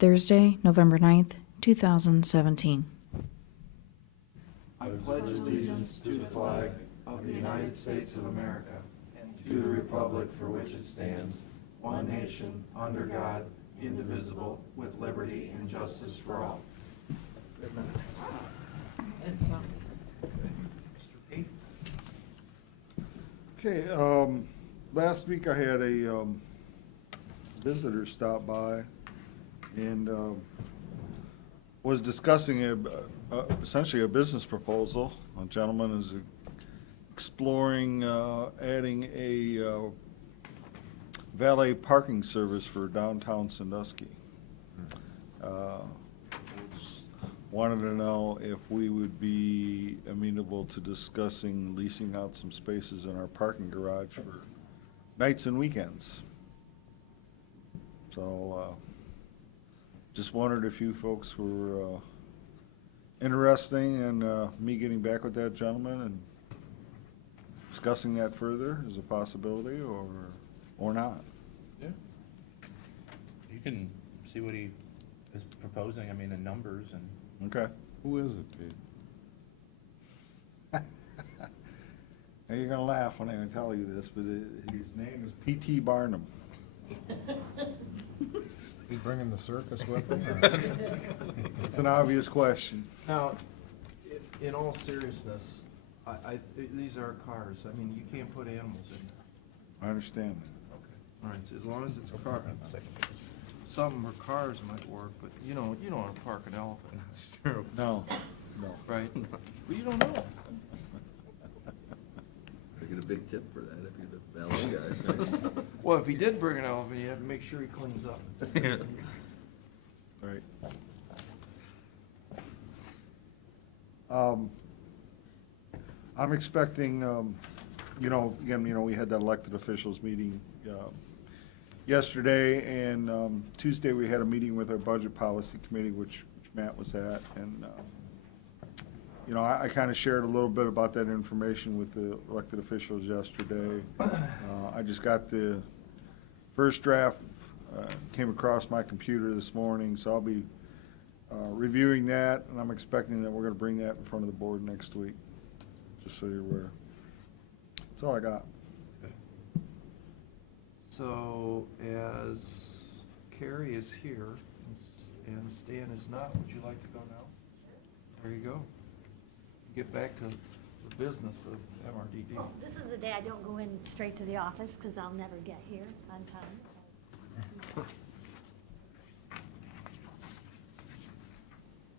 Thursday, November 9th, 2017. I pledge allegiance to the flag of the United States of America and to the republic for which it stands, one nation, under God, indivisible, with liberty and justice for all. Good minutes. Mr. P. Okay, last week I had a visitor stop by and was discussing essentially a business proposal. A gentleman is exploring adding a valet parking service for downtown Sandusky. Wanted to know if we would be amenable to discussing leasing out some spaces in our parking garage for nights and weekends. So, just wondered if you folks were interested in me getting back with that gentleman and discussing that further as a possibility, or not. Yeah. You can see what he is proposing, I mean, in numbers and. Okay. Who is it, Pete? Now you're gonna laugh when I tell you this, but his name is P.T. Barnum. He's bringing the circus with him? It's an obvious question. Now, in all seriousness, these are cars. I mean, you can't put animals in there. I understand that. Okay. All right, as long as it's a car. Some are cars might work, but you don't want to park an elephant. That's true. No. Right? Well, you don't know. I get a big tip for that if you're the valet guy. Well, if he did bring an elephant, you have to make sure he cleans up. Right. I'm expecting, again, we had that elected officials meeting yesterday, and Tuesday we had a meeting with our budget policy committee, which Matt was at, and I kind of shared a little bit about that information with the elected officials yesterday. I just got the first draft, came across my computer this morning, so I'll be reviewing that, and I'm expecting that we're going to bring that in front of the board next week, just so you're aware. That's all I got. So, as Carrie is here and Stan is not, would you like to go now? There you go. Get back to the business of MRDD. Oh, this is the day I don't go in straight to the office because I'll never get here on time.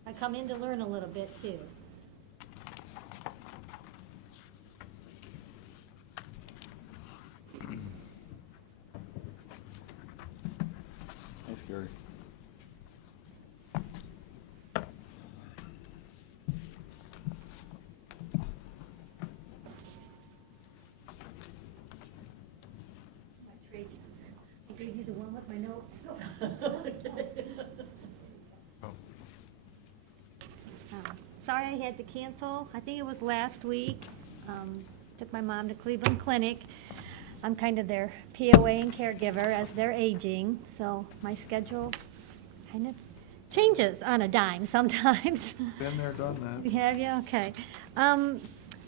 I come in to learn a little bit too. Thanks, Gary. I gave you the one with my notes. Sorry I had to cancel. I think it was last week. Took my mom to Cleveland Clinic. I'm kind of their POA and caregiver as they're aging, so my schedule kind of changes on a dime sometimes. Been there, done that. Have you? Okay.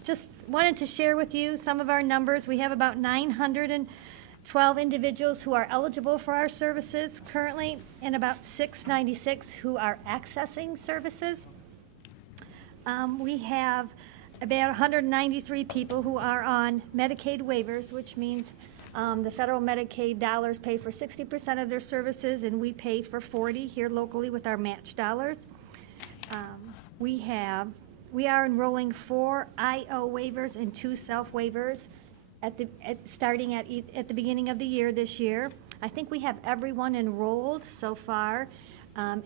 Just wanted to share with you some of our numbers. We have about 912 individuals who are eligible for our services currently, and about 696 who are accessing services. We have about 193 people who are on Medicaid waivers, which means the federal Medicaid dollars pay for 60% of their services, and we pay for 40 here locally with our match dollars. We are enrolling 4 IO waivers and 2 self waivers starting at the beginning of the year this year. I think we have everyone enrolled so far.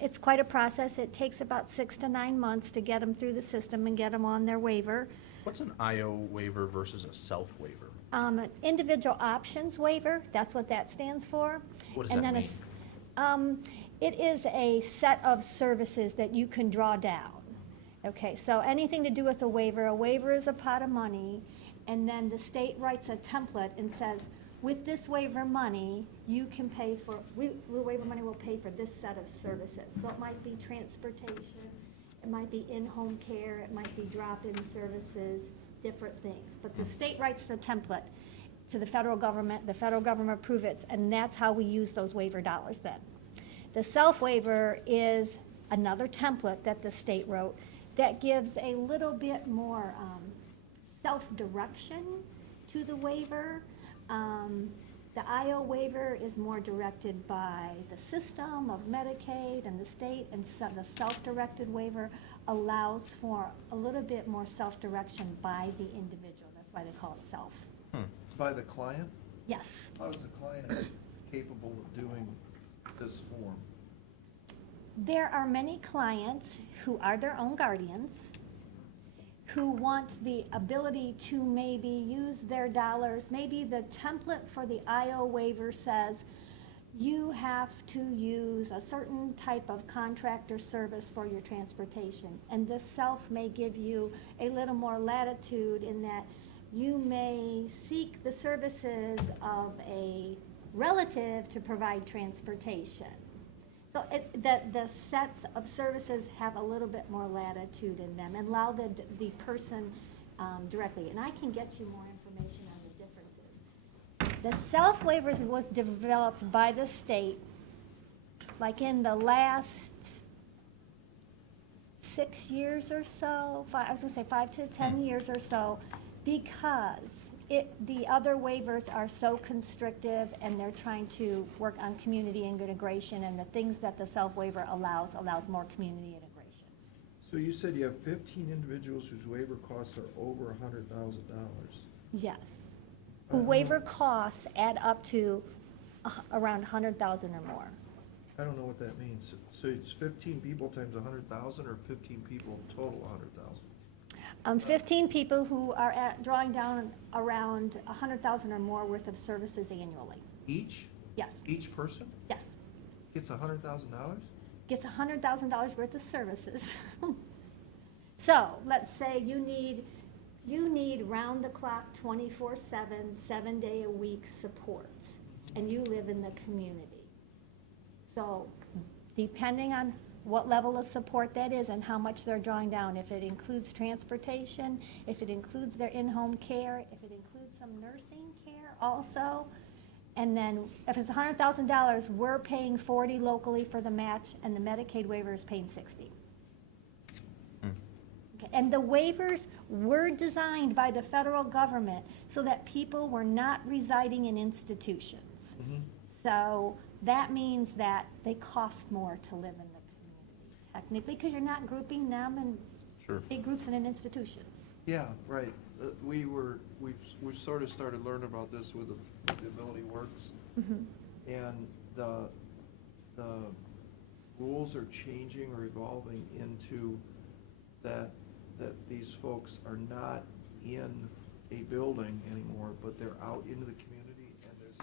It's quite a process. It takes about 6 to 9 months to get them through the system and get them on their waiver. What's an IO waiver versus a self waiver? An individual options waiver, that's what that stands for. What does And that then it is a set of services that you can draw down. Okay, so anything to do with a waiver is a pot of money, and then the state writes a template and says, with this waiver money, you can pay for, the waiver money will pay for this set of services. So it might be transportation, it might be in-home care, it might be drop-in services, different things. But the state writes the template to the federal government approves it, and that's how we use those waiver dollars then. The self-waiver is another template that the state wrote that gives a little bit more self-direction to the waiver. The IO waiver is more directed by the system of Medicaid and the state, and so the self-directed waiver allows for a little bit more self-direction by the individual. That's why they call it self. By the client? Yes. How is the client capable of doing this form? There are many clients who are their own guardians, who want the ability to maybe use their dollars. Maybe the template for the IO waiver says you have to use a certain type of contractor service for your transportation. And this self may give you a little more latitude in that you may seek the services of a relative to provide transportation. So the sets of services have a little bit more latitude in them and allow the person directly. And I can get you more information on the differences. The self-waivers was developed by the state like in the last 6 years or so, I was gonna say 5 to 10 years or so, because the other waivers are so constrictive and they're trying to work on community integration, and the things that the self-waiver allows more community integration. So you said you have 15 individuals whose waiver costs are over $100,000. Yes. Who waiver costs add up to around 100,000 or more. I don't know what that means. So it's 15 people times 100,000 or 15 people total 100,000? 15 people who are drawing down around 100,000 or more worth of services annually. Each? Yes, Each person yes. gets $100,000? Gets $100,000 worth of services. So let's say you need round-the-clock, 24/7, 7-day-a-week supports, and you live in the community. So depending on what level of support that is and how much they're drawing down, if it includes transportation, if it includes their in-home care, if it includes some nursing care also, and then if it's $100,000, we're paying 40 locally for the match, and the Medicaid waiver is paying 60. Okay, and the waivers were designed by the federal government so that people were not residing in institutions. So that means that they cost more to live in the community, technically, because you're not grouping them in big groups in an institution. Yeah, right. We've sort of started learning about this with the Ability Works. And the rules are changing or evolving into that these folks are not in a building anymore, but they're out into the community, and there's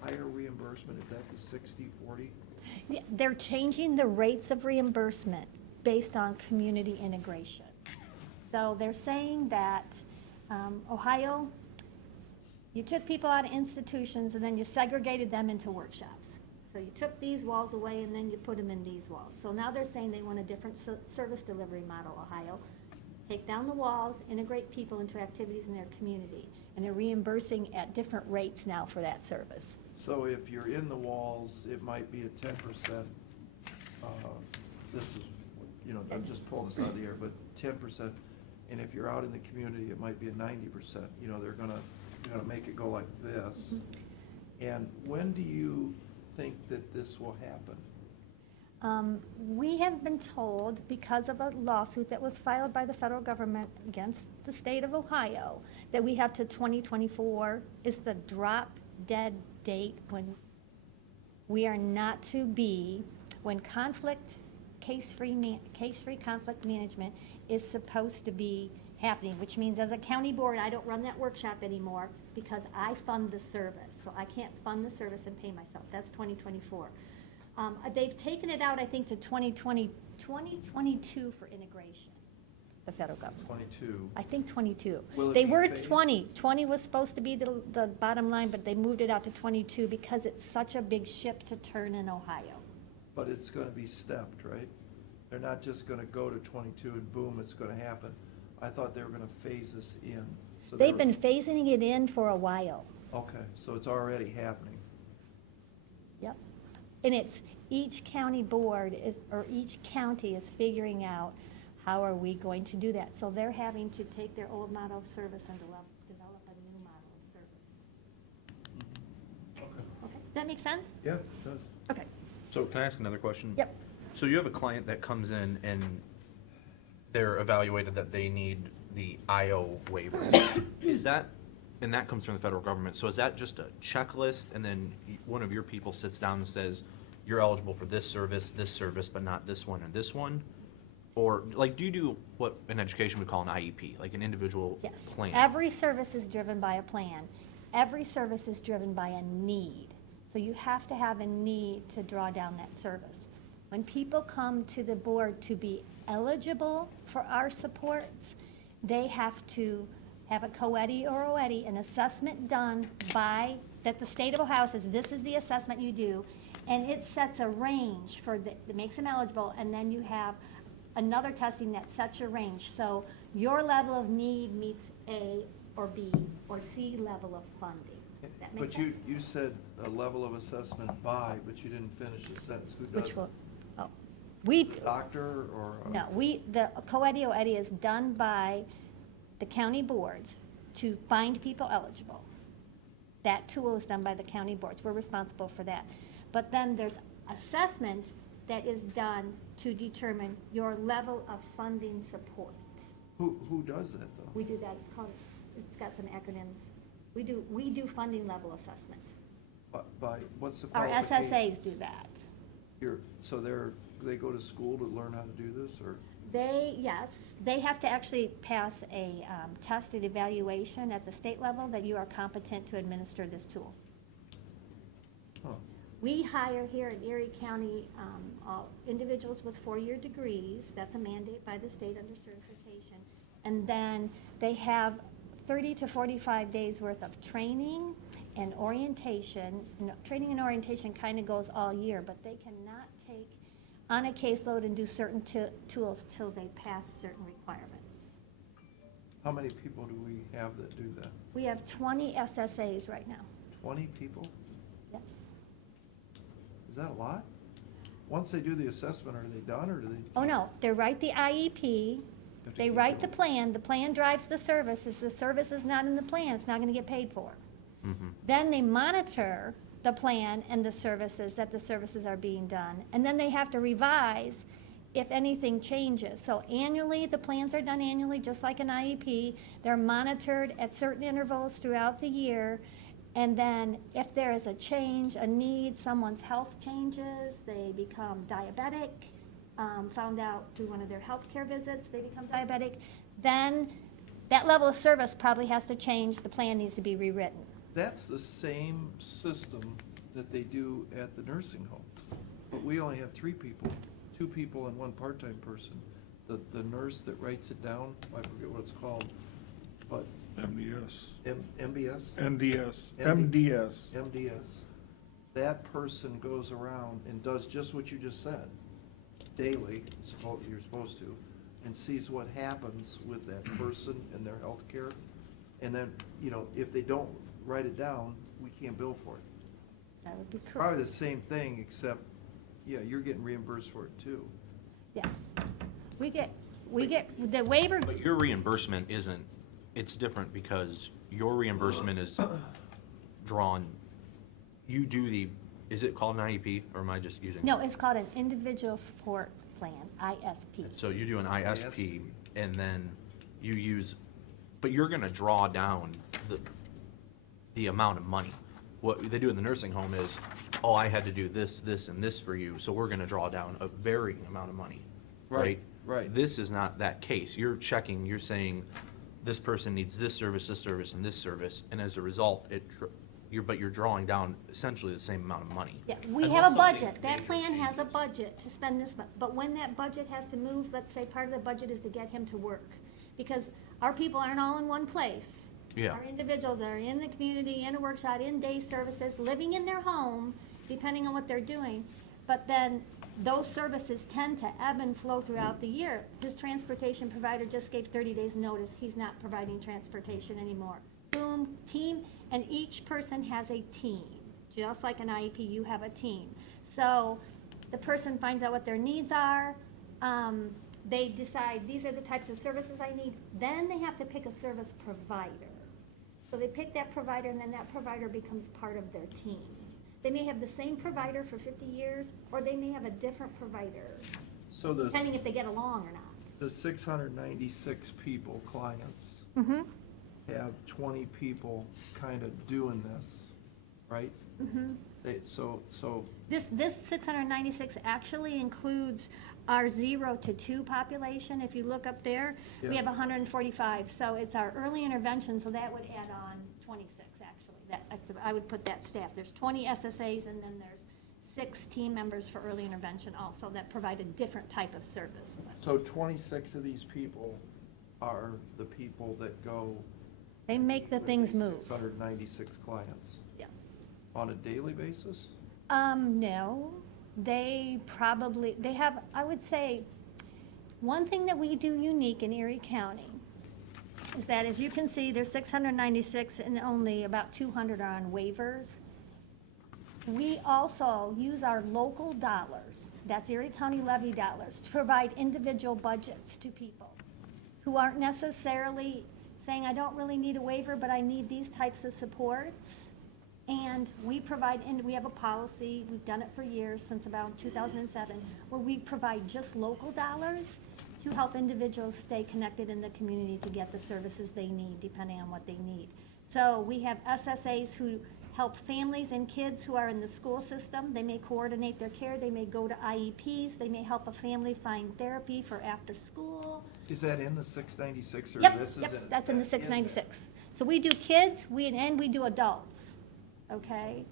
higher reimbursement. Is that the 60/40? Yeah, they're changing the rates of reimbursement based on community integration. So they're saying that Ohio, you took people out of institutions and then you segregated them into workshops. So you took these walls away and then you put them in these walls. So now they're saying they want a different service delivery model, Ohio. Take down the walls, integrate people into activities in their community, and they're reimbursing at different rates now for that service. So if you're in the walls, it might be a 10%, this is, I'm just pulling this out of the air, but 10%. And if you're out in the community, it might be a 90%. They're gonna make it go like this. And when do you think that this will happen? We have been told, because of a lawsuit that was filed by the federal government against the state of Ohio, that we have to 2024 is the drop-dead date when we are not to be, when case-free conflict management is supposed to be happening, which means as a county board, I don't run that workshop anymore because I fund the service. So I can't fund the service and pay myself. That's 2024. They've taken it out, I think, to 2022 for integration. the federal government. 22. I think 22. Will it They be were phased? 20. 20 was supposed to be the bottom line, but they moved it out to 22 because it's such a big ship to turn in Ohio. But it's gonna be stepped, right? They're not just gonna go to 22 and boom, it's gonna happen. I thought they were gonna phase this in. So They've been phasing it in for a while. Okay, so it's already happening. Yep. And it's, each county board is, or each county is figuring out how are we going to do that. So they're having to take their old model of service and develop a new model of service. Okay. Okay, does that make sense? Yeah, it does. Okay, So can I ask another question? yep. So you have a client that comes in and they're evaluated that they need the IO waiver. Is that, and that comes from the federal government, so is that just a checklist and then one of your people sits down and says, you're eligible for this service, but not this one or this one? Or, like, do you do what in education we call an IEP, like an individual Yes. plan? Every service is driven by a plan. Every service is driven by a need. So you have to have a need to draw down that service. When people come to the board to be eligible for our supports, they have to have a COEDI or OEDI, an assessment done by, that the state of Ohio says, this is the assessment you do, and it sets a range for, that makes them eligible, and then you have another testing that sets your range. So your level of need meets A or B or C level of funding. Does that make But sense? you said a level of assessment by, but you didn't finish the sentence. Who does Which it? will, oh, we, The doctor or? no, the COEDI OEDI is done by the county boards to find people eligible. That tool is done by the county boards. We're responsible for that. But then there's assessment that is done to determine your level of funding support. Who does that though? We do that, it's got some acronyms. We do funding level assessment. By, what's the Our qualification? SSAs do that. So they go to school to learn how to do this, or? Yes, they have to actually pass a tested evaluation at the state level that you are competent to administer this tool. Huh. We hire here in Erie County individuals with 4-year degrees. That's a mandate by the state under certification. And then they have 30 to 45 days worth of training and orientation. Training and orientation kind of goes all year, but they cannot take on a caseload and do certain tools till they pass certain requirements. How many people do we have that do that? We have 20 SSAs right now. 20 people? Yes. Is that a lot? Once they do the assessment, are they done, or do they? Oh, no, they write the IEP, have to they keep write the going? plan drives the service. If the service is not in the plan, it's not gonna get paid for. Mhm. Then they monitor the plan and the services, that the services are being done. And then they have to revise if anything changes. So annually, the plans are done annually, just like an IEP. They're monitored at certain intervals throughout the year. And then if there is a change, a need, someone's health changes, they become diabetic, found out through one of their healthcare visits, they become diabetic, then that level of service probably has to change. The plan needs to be rewritten. That's the same system that they do at the nursing home. But we only have 3 people, 2 people and 1 part-time person. The nurse that writes it down, I forget what it's called, but MDS. MBS? NDS. MD. MDS. MDS. That person goes around and does just what you just said, daily, you're supposed to, and sees what happens with that person and their health care. And then, if they don't write it down, we can't bill for it. That would be correct. Probably the same thing, except, yeah, you're getting reimbursed for it too. Yes. We get, the waiver, But your reimbursement isn't, it's different because your reimbursement is drawn, you do the, is it called an IEP, or am I just using? no, it's called an individual support plan, ISP. So you do an ISP, and then you use, but you're gonna draw down the amount of money. What they do in the nursing home is, oh, I had to do this, this, and this for you, so we're gonna draw down a varying amount of money, right? Right. This is not that case. You're checking, you're saying, this person needs this service, and this service, and as a result, but you're drawing down essentially the same amount of money. Yeah, we Unless have a something budget. That major plan has a changes. budget to spend this, but when that budget has to move, let's say part of the budget is to get him to work. Because our people aren't all in one place. Yeah. Our individuals are in the community, in a workshop, in day services, living in their home, depending on what they're doing. But then those services tend to ebb and flow throughout the year. His transportation provider just gave 30 days notice. He's not providing transportation anymore. Boom, team, and each person has a team. Just like an IEP, you have a team. So the person finds out what their needs are. They decide, these are the types of services I need. Then they have to pick a service provider. So they pick that provider, and then that provider becomes part of their team. They may have the same provider for 50 years, or they may have a different provider, So the, depending if they get along or not. the 696 people, clients, Mm-hmm, have 20 people kind of doing this, right? mm-hmm. So This 696 actually includes our 0 to 2 population. If you look up there, we Yeah. have 145. So it's our early intervention, so that would add on 26, actually. I would put that staff. There's 20 SSAs, and then there's 6 team members for early intervention also that provide a different type of service. So 26 of these people are the people that go. They make the things move. 696 clients Yes. on a daily basis? No, they have, I would say, one thing that we do unique in Erie County is that, as you can see, there's 696 and only about 200 are on waivers. We also use our local dollars, that's Erie County levy dollars, to provide individual budgets to people who aren't necessarily saying, I don't really need a waiver, but I need these types of supports. And we provide, and we have a policy, we've done it for years, since about 2007, where we provide just local dollars to help individuals stay connected in the community to get the services they need, depending on what they need. So we have SSAs who help families and kids who are in the school system. They may coordinate their care, they may go to IEPs, they may help a family find therapy for after school. Is that in the 696 or Yep, this is in? yep, that's in the that- 696. So we do kids, and we do adults, okay?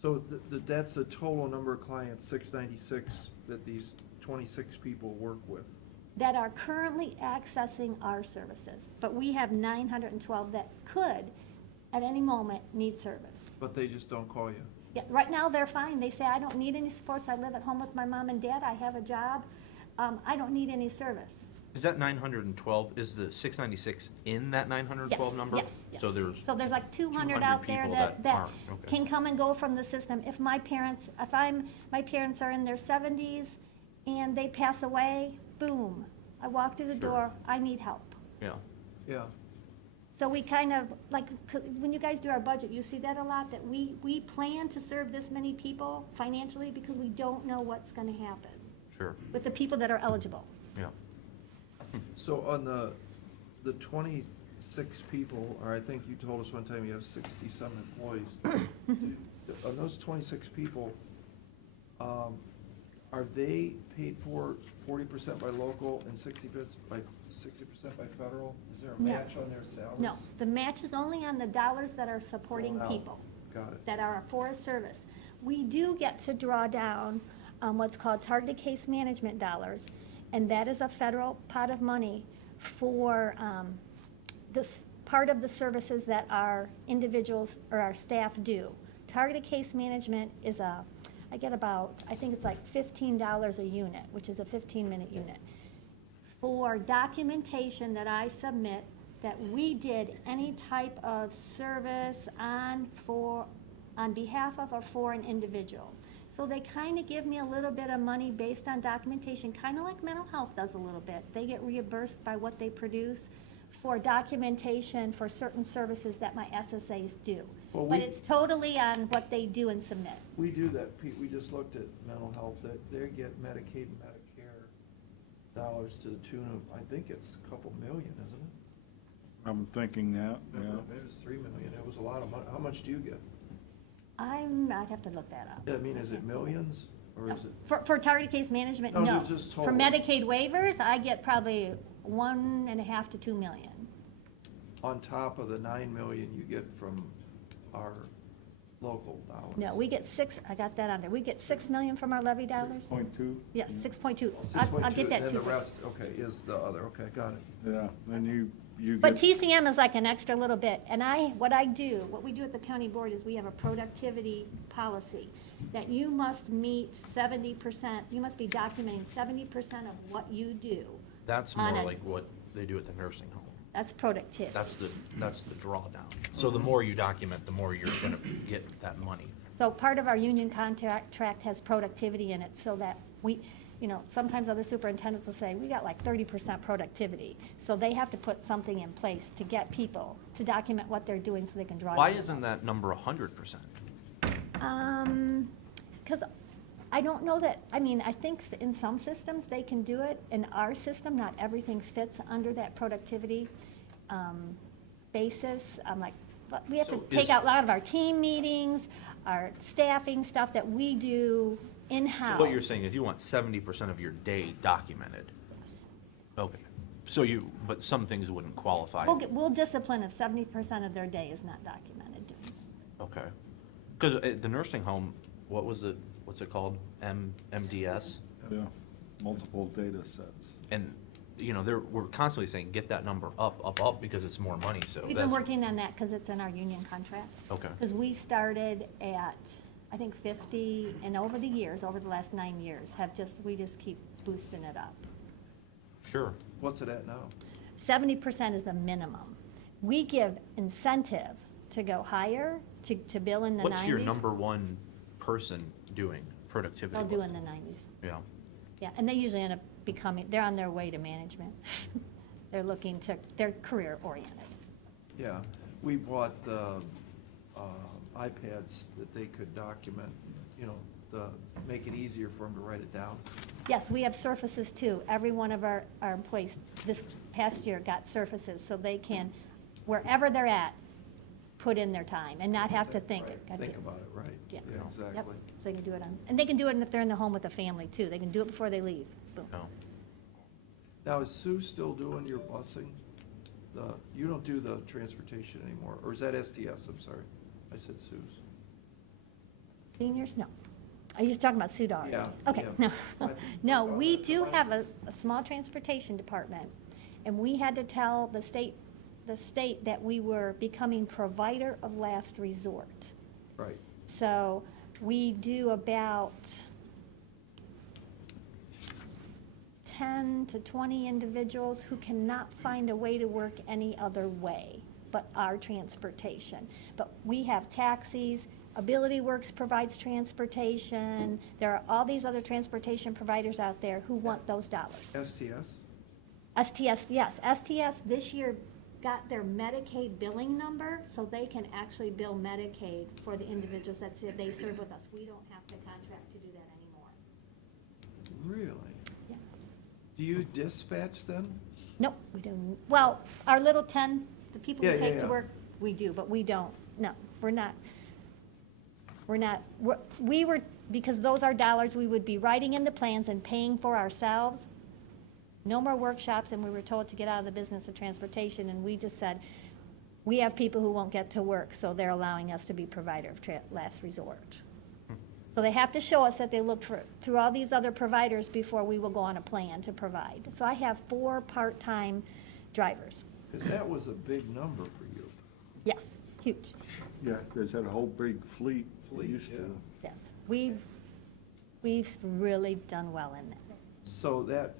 So that's the total number of clients, 696, that these 26 people work with. That are currently accessing our services. But we have 912 that could, at any moment, need service. But they just don't call you. Yeah, right now, they're fine. They say, I don't need any supports. I live at home with my mom and dad. I have a job. I don't need any service. Is that 912, is the 696 in that 912 Yes, number? yes, yes. So there's, So there's like 200 200 out there people that that aren't, okay. can come and go from the system. If my parents are in their 70s and they pass away, boom, I walk through the Sure. door, I need help. yeah, Yeah. So we kind of, like, when you guys do our budget, you see that a lot, that we plan to serve this many people financially because we don't know what's gonna happen sure, with the people that are eligible. yeah. So on the 26 people, or I think you told us one time you have 60-some employees. On those 26 people, are they paid for 40% by local and 60% by federal? Is there a No. match on their salaries? No, the match is only on the dollars that are supporting Wow. people. Got it. That are for a service. We do get to draw down what's called targeted case management dollars, and that is a federal pot of money for this part of the services that our individuals or our staff do. Targeted case management is I get about, I think it's like $15 a unit, which is a 15-minute unit, for documentation that I submit that we did any type of service on behalf of or for an individual. So they kind of give me a little bit of money based on documentation, kind of like mental health does a little bit. They get reimbursed by what they produce for documentation for certain services that my SSAs do. Well, But we- it's totally on what they do and submit. We do that, Pete. We just looked at mental health, that they get Medicaid and Medicare dollars to the tune of, I think it's a couple million, isn't it? I'm thinking that, yeah. Maybe it was 3 million. It was a lot of money. How much do you get? I'd have to look that up. I mean, is it millions or is it? For targeted case management, No, no. just For total. Medicaid waivers, I get probably 1.5 to 2 million. on top of the 9 million you get from our local dollars? No, we get I got that on there. We get 6 million from our levy dollars? 6.2? Yes, 6.2. 6.2, I'll get that and too. then the rest, okay, is the other, okay, got it. Yeah, then you But get, TCM is like an extra little bit, and what we do at the county board is we have a productivity policy, that you must meet 70%, you must be documenting 70% of what you do. That's on more a- like what they do at the nursing home. That's productivity. That's the drawdown. So the more you document, the more you're gonna get that money. So part of our union contract has productivity in it, so that we, sometimes other superintendents will say, we got like 30% productivity. So they have to put something in place to get people to document what they're doing so they can draw. Why down. isn't that number 100%? Because I don't know that, I think in some systems they can do it. In our system, not everything fits under that productivity basis. But we have to So take is- out a lot of our team meetings, our staffing stuff that we do So in-house. what you're saying is you want 70% of your day documented? Okay. So but some things wouldn't qualify. We'll discipline if 70% of their day is not documented. Okay. Because at the nursing home, what's it called? MDS? yeah, multiple data sets. And, we're constantly saying, get that number up, because it's more money, so We've been working on that because it's in our union contract. Okay. Because we started at, I think, 50, and over the years, over the last 9 years, we just keep boosting it up. Sure. What's it at now? 70% is the minimum. We give incentive to go higher, to bill in the 90s. What's your number one person doing productivity? They'll do in the 90s. Yeah. Yeah, and they usually end up they're on their way to management. They're career oriented. Yeah, we bought the iPads that they could document, make it easier for them to write it down. Yes, we have surfaces too. Every one of our employees this past year got surfaces, so they can, wherever they're at, put in their time and not have to think. Right, think about it, right. Yeah. Yeah, Yep, exactly. so they can do it and they can do it if they're in the home with a family too. They can do it before they leave. Boom. No. Now, is Sue still doing your busing? You don't do the transportation anymore, or is that STS? I'm sorry. I said Sue's. Seniors, no. Are you talking about Sue Daugherty? Yeah, Okay, yeah. no. No, we do have a small transportation department, and we had to tell the state that we were becoming provider of last resort. Right. So we do about 10 to 20 individuals who cannot find a way to work any other way but our transportation. But we have taxis, Ability Works provides transportation, there are all these other transportation providers out there who want those dollars. STS? STS, yes, STS this year got their Medicaid billing number, so they can actually bill Medicaid for the individuals that they serve with us. We don't have to contract to do that anymore. Really? Yes. Do you dispatch them? Nope, we don't. Well, our little 10, the people Yeah, who take yeah, to yeah. work, we do, but we don't. No, we're not. Because those are dollars we would be writing in the plans and paying for ourselves. No more workshops, and we were told to get out of the business of transportation, and we just said, we have people who won't get to work, so they're allowing us to be provider of last resort. So they have to show us that they looked through all these other providers before we will go on a plan to provide. So I have 4 part-time drivers. Because that was a big number for you. Yes, huge, Yeah, there's that whole big fleet. Fleet, used to. yeah. yes. We've really done well in that. So that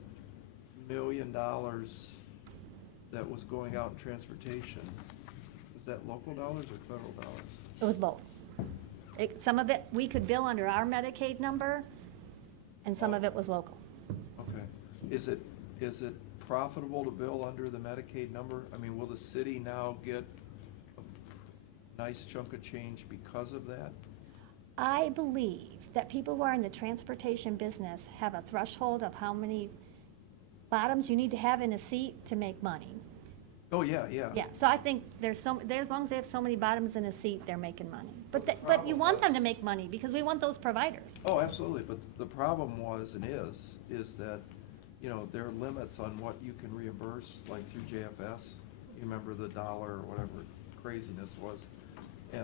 $1 million that was going out in transportation, is that local dollars or federal dollars? It was both. Some of it, we could bill under our Medicaid number, and some of it was local. Okay. Is it profitable to bill under the Medicaid number? I mean, will the city now get a nice chunk of change because of that? I believe that people who are in the transportation business have a threshold of how many bottoms you need to have in a seat to make money. Oh, yeah, yeah. Yeah, so I think as long as they have so many bottoms in a seat, they're making money. But you want them to make money, because we want those providers. Oh, absolutely, but the problem was and is that, there are limits on what you can reimburse, like through JFS, you remember the dollar or whatever craziness was,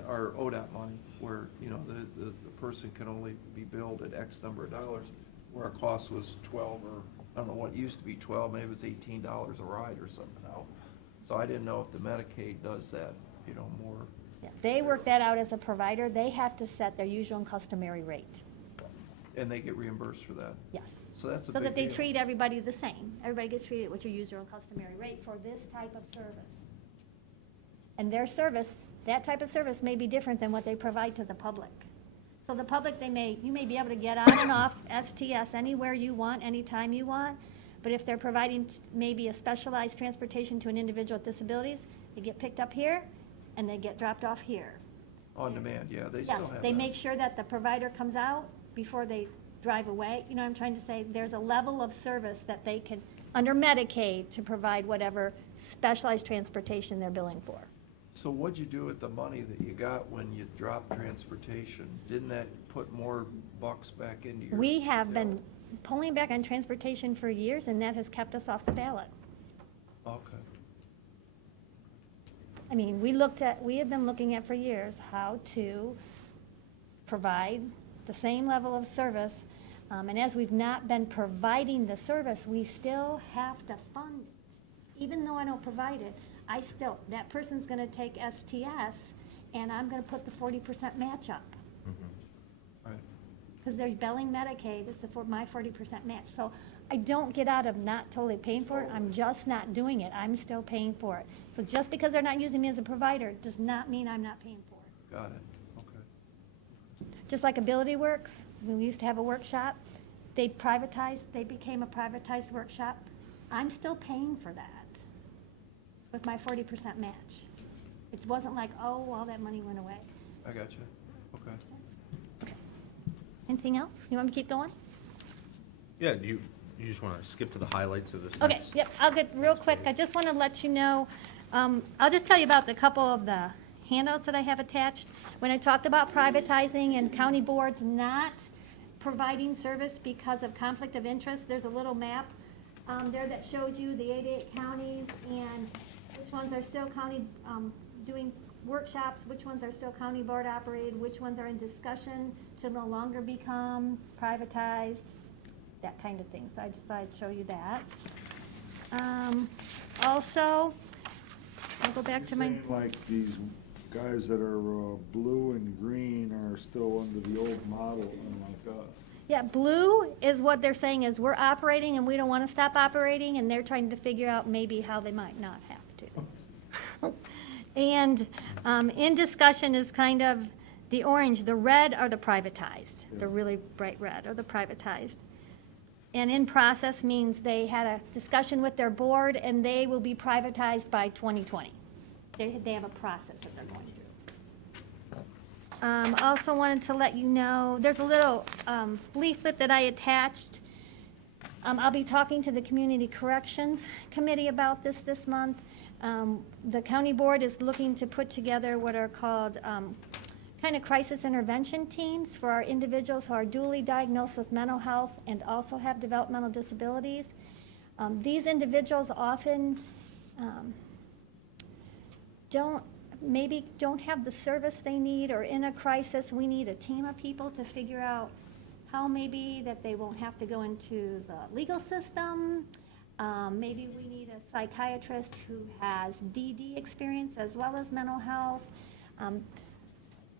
or ODOT money, where, you know, the person can only be billed at X number of dollars, where our cost was 12, or, I don't know what used to be 12, maybe it was $18 a ride or something now. So I didn't know if the Medicaid does that, you know, more. Yeah, they work that out as a provider. They have to set their usual and customary rate. And they get reimbursed for that. Yes. So that's a So big that they deal. treat everybody the same. Everybody gets treated with your usual and customary rate for this type of service. And their service, that type of service may be different than what they provide to the public. So the public, you may be able to get on and off STS anywhere you want, anytime you want. But if they're providing maybe a specialized transportation to an individual with disabilities, they get picked up here and they get dropped off here. On demand, yeah, they Yes, still have that. they make sure that the provider comes out before they drive away. You know what I'm trying to say? There's a level of service that they can, under Medicaid, to provide whatever specialized transportation they're billing for. So what'd you do with the money that you got when you dropped transportation? Didn't that put more bucks back into your? We have bill? been pulling back on transportation for years, and that has kept us off the ballot. Okay. I mean, we have been looking at for years how to provide the same level of service. And as we've not been providing the service, we still have to fund it. Even though I don't provide it, that person's gonna take STS, and I'm gonna put the 40% match up. Right. Because they're billing Medicaid, it's for my 40% match. So I don't get out of not totally paying for it, I'm just not doing it, I'm still paying for it. So just because they're not using me as a provider does not mean I'm not paying for it. Got it, okay. Just like Ability Works, we used to have a workshop, they became a privatized workshop. I'm still paying for that with my 40% match. It wasn't like, oh, well, that money went away. I got you, okay. Anything else? You want me to keep going? Yeah, do you just want to skip to the highlights of this? Okay, next- yep, I'll get real quick. I just want to let you know, I'll just tell you about the couple of the handouts that I have attached. When I talked about privatizing and county boards not providing service because of conflict of interest, there's a little map there that showed you the 88 counties and which ones are still county doing workshops, which ones are still county board operated, which ones are in discussion to no longer become privatized, that kind of thing. So I just thought I'd show you that. Also, I'll go back to my, You're saying like these guys that are blue and green are still under the old model and like us. yeah, blue is what they're saying is we're operating and we don't want to stop operating, and they're trying to figure out maybe how they might not have to. And in discussion is kind of the orange, the red are the privatized, the really bright red are the privatized. And in process means they had a discussion with their board and they will be privatized by 2020. They have a process that they're going through. Also wanted to let you know, there's a little leaflet that I attached. I'll be talking to the Community Corrections Committee about this month. The county board is looking to put together what are called kind of crisis intervention teams for our individuals who are duly diagnosed with mental health and also have developmental disabilities. These individuals often maybe don't have the service they need, or in a crisis, we need a team of people to figure out how maybe that they won't have to go into the legal system. Maybe we need a psychiatrist who has DD experience as well as mental health.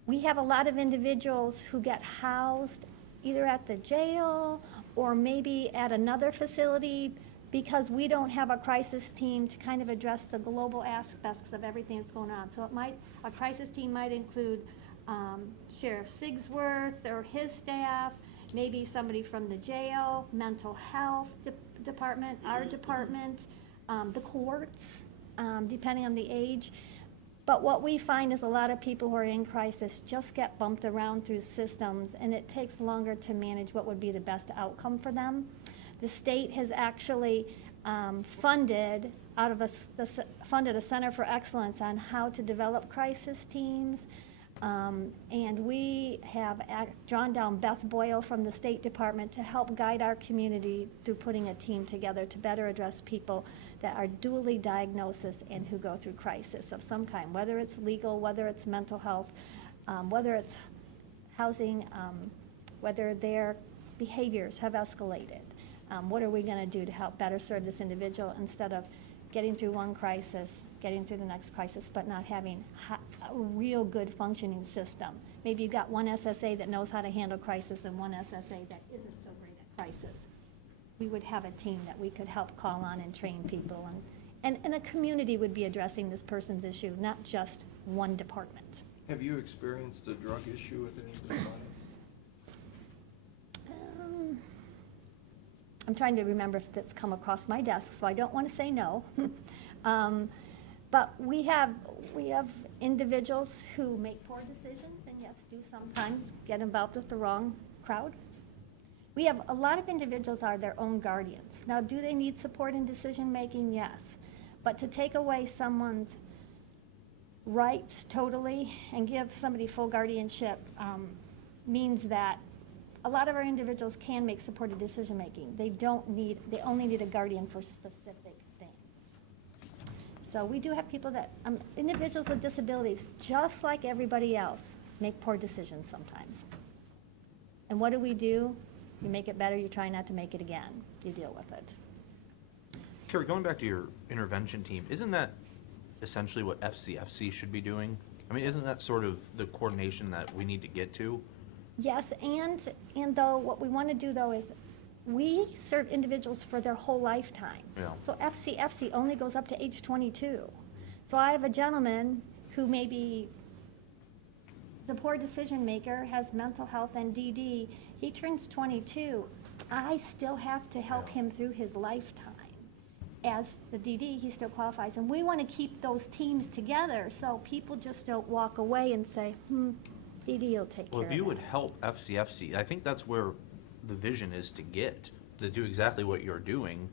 We have a lot of individuals who get housed either at the jail or maybe at another facility because we don't have a crisis team to kind of address the global aspects of everything that's going on. So a crisis team might include Sheriff Sigsworth or his staff, maybe somebody from the jail, mental health department, our department, the courts, depending on the age. But what we find is a lot of people who are in crisis just get bumped around through systems, and it takes longer to manage what would be the best outcome for them. The state has actually funded a Center for Excellence on how to develop crisis teams. And we have drawn down Beth Boyle from the State Department to help guide our community through putting a team together to better address people that are dually diagnosis and who go through crisis of some kind, whether it's legal, whether it's mental health, whether it's housing, whether their behaviors have escalated. What are we going to do to help better serve this individual instead of getting through one crisis, getting through the next crisis, but not having a real good functioning system? Maybe you've got one SSA that knows how to handle crisis and one SSA that isn't so great at crisis. We would have a team that we could help call on and train people, and a community would be addressing this person's issue, not just one department. Have you experienced a drug issue with any of the clients? I'm trying to remember if that's come across my desk, so I don't want to say no. But we have individuals who make poor decisions and yes, do sometimes get involved with the wrong crowd. We have a lot of individuals are their own guardians. Now, do they need support in decision making? Yes. But to take away someone's rights totally and give somebody full guardianship means that a lot of our individuals can make supported decision making. They only need a guardian for specific things. So we do have people that, individuals with disabilities, just like everybody else, make poor decisions sometimes. And what do? You make it better, you try not to make it again. You deal with it. Carrie, going back to your intervention team, isn't that essentially what FCFC should be doing? I mean, isn't that sort of the coordination that we need to get to? Yes, and though, what we want to do though is, we serve individuals for their whole lifetime. Yeah. So FCFC only goes up to age 22. So I have a gentleman who may be the poor decision maker, has mental health and DD. He turns 22. I still have to help him through his lifetime. As the DD, he still qualifies. And we want to keep those teams together so people just don't walk away and say, DD will take care Well, of if you it. would help FCFC, I think that's where the vision is to get, to do exactly what you're doing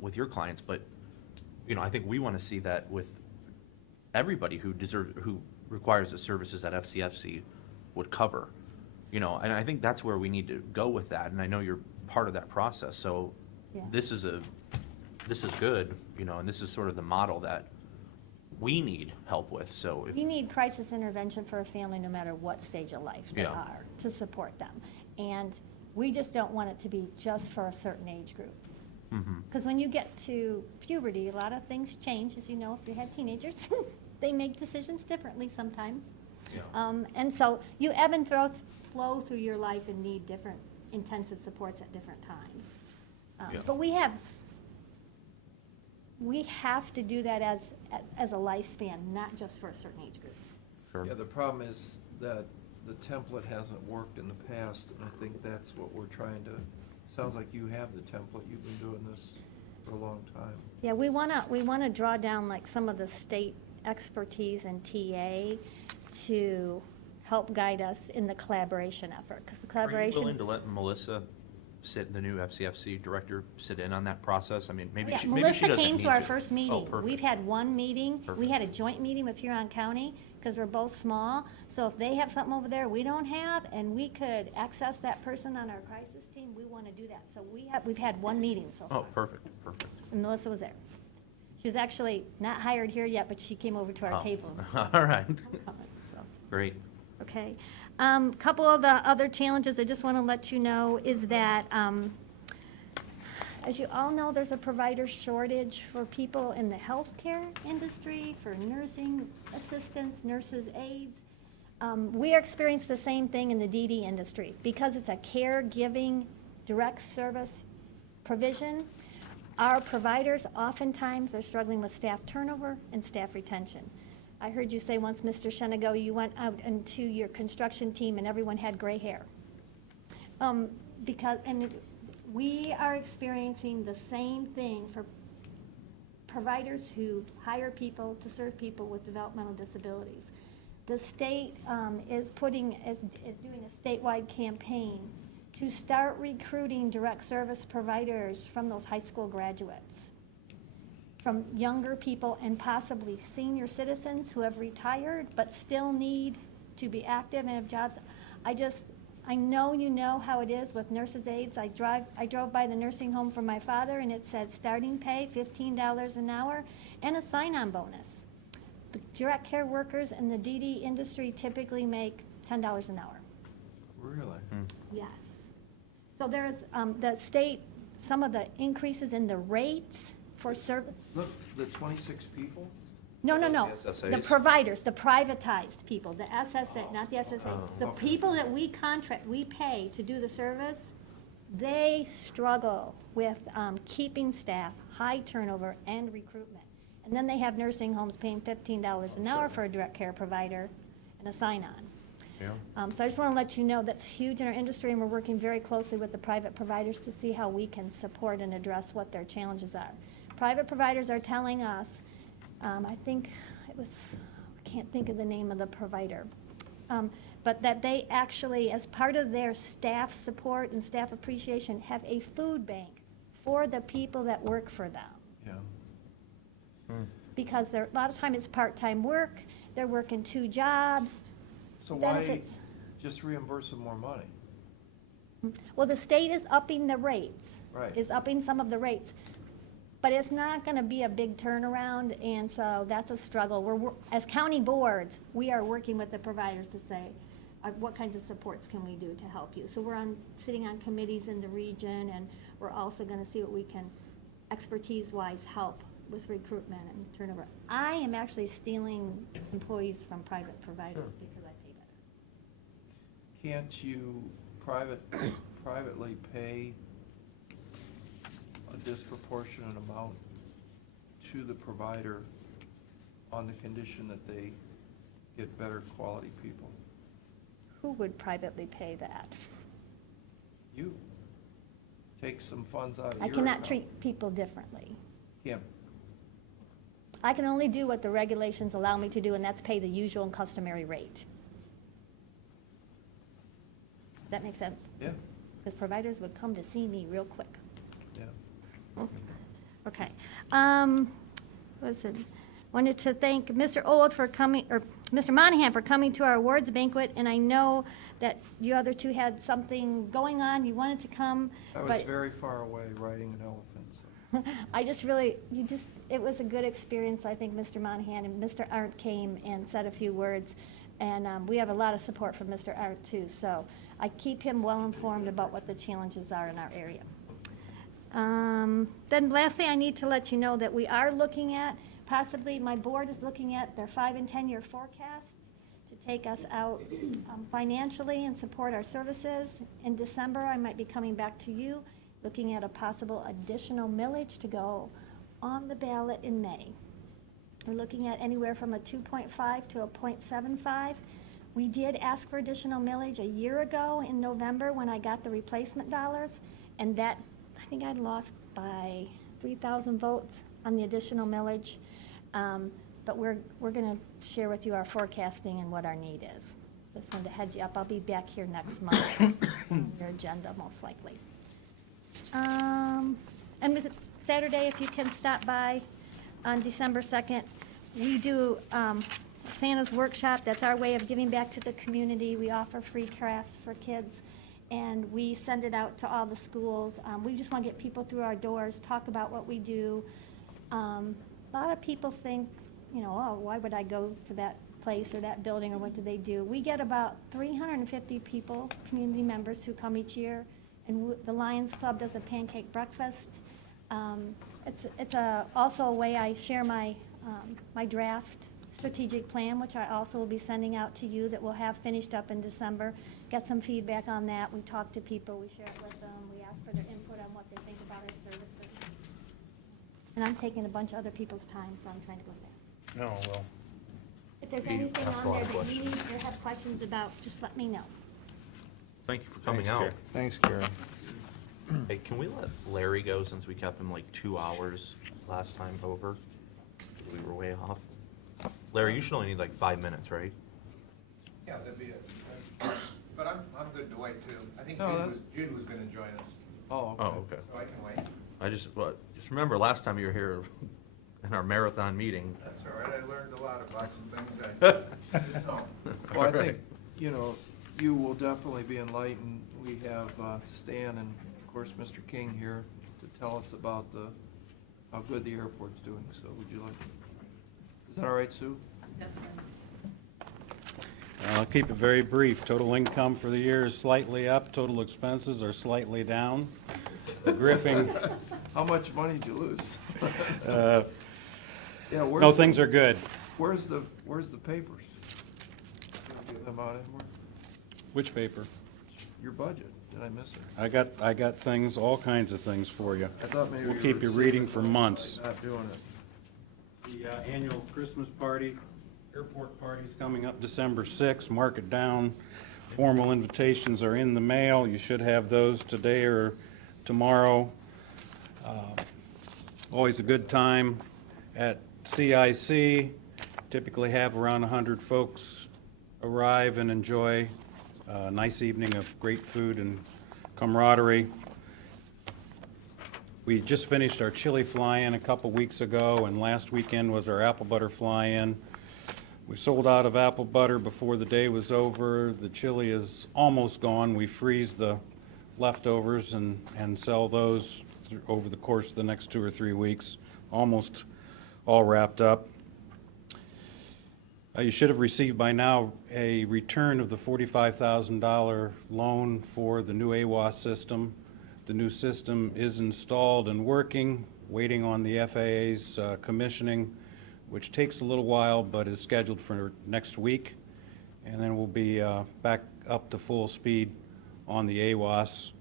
with your clients. But, I think we want to see that with everybody who requires the services that FCFC would cover. And I think that's where we need to go with that. And I know you're part of that process. So Yeah. this is good, and this is sort of the model that we need help with. So if You need crisis intervention for a family no matter what stage of life they Yeah. are to support them. And we just don't want it to be just for a certain age group. Mhm. Because when you get to puberty, a lot of things change, as you know, if you had teenagers. They make decisions differently sometimes. Yeah. And so you ebb and flow through your life and need different intensive supports at different times. Yeah. But we have to do that as a lifespan, not just for a certain age group. Sure. Yeah, the problem is that the template hasn't worked in the past, and I think that's what we're trying to, sounds like you have the template, you've been doing this for a long time. Yeah, we wanna draw down like some of the state expertise in TA to help guide us in the collaboration effort, because the Are you collaboration. willing to let Melissa the new FCFC director, sit in on that process? I mean, maybe Yeah, she doesn't Melissa came need to our first meeting. Oh, perfect. We've had one meeting. We Perfect. had a joint meeting with Huron County, because we're both small. So if they have something over there we don't have, and we could access that person on our crisis team, we want to do that. So we've had one meeting so far. Oh, perfect, perfect. And Melissa was there. She was actually not hired here yet, but she came over to our Oh. table. All right. So, Great. okay. Couple of the other challenges I just want to let you know is that, as you all know, there's a provider shortage for people in the healthcare industry, for nursing assistants, nurses, aides. We experience the same thing in the DD industry. Because it's a caregiving direct service provision, our providers oftentimes are struggling with staff turnover and staff retention. I heard you say once, Mr. Shenago, you went out into your construction team and everyone had gray hair. We are experiencing the same thing for providers who hire people to serve people with developmental disabilities. The state is doing a statewide campaign to start recruiting direct service providers from those high school graduates, from younger people and possibly senior citizens who have retired but still need to be active and have jobs. I know you know how it is with nurses' aides. I drove by the nursing home for my father, and it said starting pay, $15 an hour, and a sign-on bonus. The direct care workers in the DD industry typically make $10 an hour. Really? Yes. So there's, the state, some of the increases in the rates for service. Look, the 26 people? No. The The SSAs? providers, the privatized people, the SSA, not the SSAs. Oh, The okay. people that we contract, we pay to do the service, they struggle with keeping staff, high turnover, and recruitment. And then they have nursing homes paying $15 an hour for a direct care provider and a sign-on. Yeah. So I just want to let you know that's huge in our industry, and we're working very closely with the private providers to see how we can support and address what their challenges are. Private providers are telling us, I think it was, I can't think of the name of the provider, but that they actually, as part of their staff support and staff appreciation, have a food bank for the people that work for them. Yeah. Because a lot of time it's part-time work, they're working 2 jobs. So why Benefits. just reimburse them more money? Well, the state is upping the rates. Right. Is upping some of the rates. But it's not gonna be a big turnaround, and so that's a struggle. As county boards, we are working with the providers to say, what kinds of supports can we do to help you? So we're sitting on committees in the region, and we're also gonna see what we can, expertise-wise, help with recruitment and turnover. I am actually stealing employees from private providers because I pay better. Can't you privately pay a disproportionate amount to the provider on the condition that they get better quality people? Who would privately pay that? You. Take some funds out of your I cannot account. treat people differently. Kim, I can only do what the regulations allow me to do, and that's pay the usual and customary rate. That makes sense? yeah, Because providers would come to see me real quick. yeah. Okay. Listen, wanted to thank Mr. Old for coming, or Mr. Monahan for coming to our awards banquet, and I know that you other two had something going on, you wanted to come, I was but very far away riding an elephant, so. I just really, it was a good experience. I think Mr. Monahan and Mr. Arndt came and said a few words, and we have a lot of support from Mr. Arndt too, so I keep him well informed about what the challenges are in our area. Then lastly, I need to let you know that we are looking at, possibly my board is looking at their 5- and 10-year forecast to take us out financially and support our services. In December, I might be coming back to you, looking at a possible additional millage to go on the ballot in May. We're looking at anywhere from a 2.5 to a 0.75. We did ask for additional millage a year ago in November when I got the replacement dollars, and that, I think I'd lost by 3,000 votes on the additional millage. But we're going to share with you our forecasting and what our need is. So just wanted to head you up. I'll be back here next month on your agenda, most likely. And with Saturday, if you can stop by on December 2nd, we do Santa's Workshop. That's our way of giving back to the community. We offer free crafts for kids, and we send it out to all the schools. We just want to get people through our doors, talk about what we do. A lot of people think, you know, oh, why would I go to that place or that building, or what do they do? We get about 350 people, community members, who come each year, and the Lions Club does a pancake breakfast. It's also a way I share my draft strategic plan, which I also will be sending out to you, that we'll have finished up in December. Get some feedback on that. We talk to people, we share it with them, we ask for their input on what they think about our services. And I'm taking a bunch of other people's time, so I'm trying to go fast. No, well, If there's You anything asked a on lot there of that you need questions. or have questions about, just let me know. Thank you for coming Thanks, out. Karen. Thanks, Karen. Hey, can we let Larry go since we kept him like 2 hours last time over? We were way off. Larry, you should only need like 5 minutes, right? Yeah, that'd be it. But I'm good to wait too. I think No, Jude was gonna join us, Oh, Oh, okay. okay. so I can wait. I just remember last time you were here in our marathon meeting. That's all right, I learned a lot about some things I didn't know. Well, I All right. think, you know, you will definitely be enlightened. We have Stan and, of course, Mr. King here to tell us about how good the airport's doing. So would you like, is that all right, Sue? I'll keep it very brief. Total income for the year is slightly up. Total expenses are slightly down. The Griffing, How much money did you lose? Yeah, no, things are good. Where's the papers? You don't give them out anymore? Which paper? Your budget, did I miss it? I got things, all kinds of things for you. I thought maybe We'll you keep were you saving reading for money by months. Not doing it. The annual Christmas party, airport party's coming up December 6th. Mark it down. Formal invitations are in the mail. You should have those today or tomorrow. Always a good time at CIC. Typically have around 100 folks arrive and enjoy a nice evening of great food and camaraderie. We just finished our chili fly-in a couple weeks ago, and last weekend was our apple butter fly-in. We sold out of apple butter before the day was over. The chili is almost gone. We freeze the leftovers and sell those over the course of the next 2 or 3 weeks, almost all wrapped up. You should have received by now a return of the $45,000 loan for the new AWAS system. The new system is installed and working, waiting on the FAA's commissioning, which takes a little while but is scheduled for next week. And then we'll be back up to full speed on the AWAS.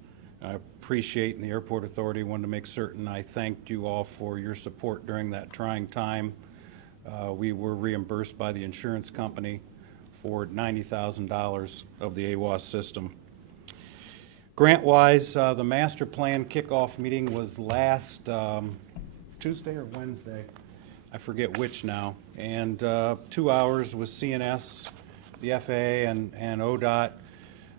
I appreciate, and the Airport Authority wanted to make certain I thanked you all for your support during that trying time. We were reimbursed by the insurance company for $90,000 of the AWAS system. Grant-wise, the master plan kickoff meeting was last Tuesday or Wednesday, I forget which now, and 2 hours with CNS, the FAA, and ODOT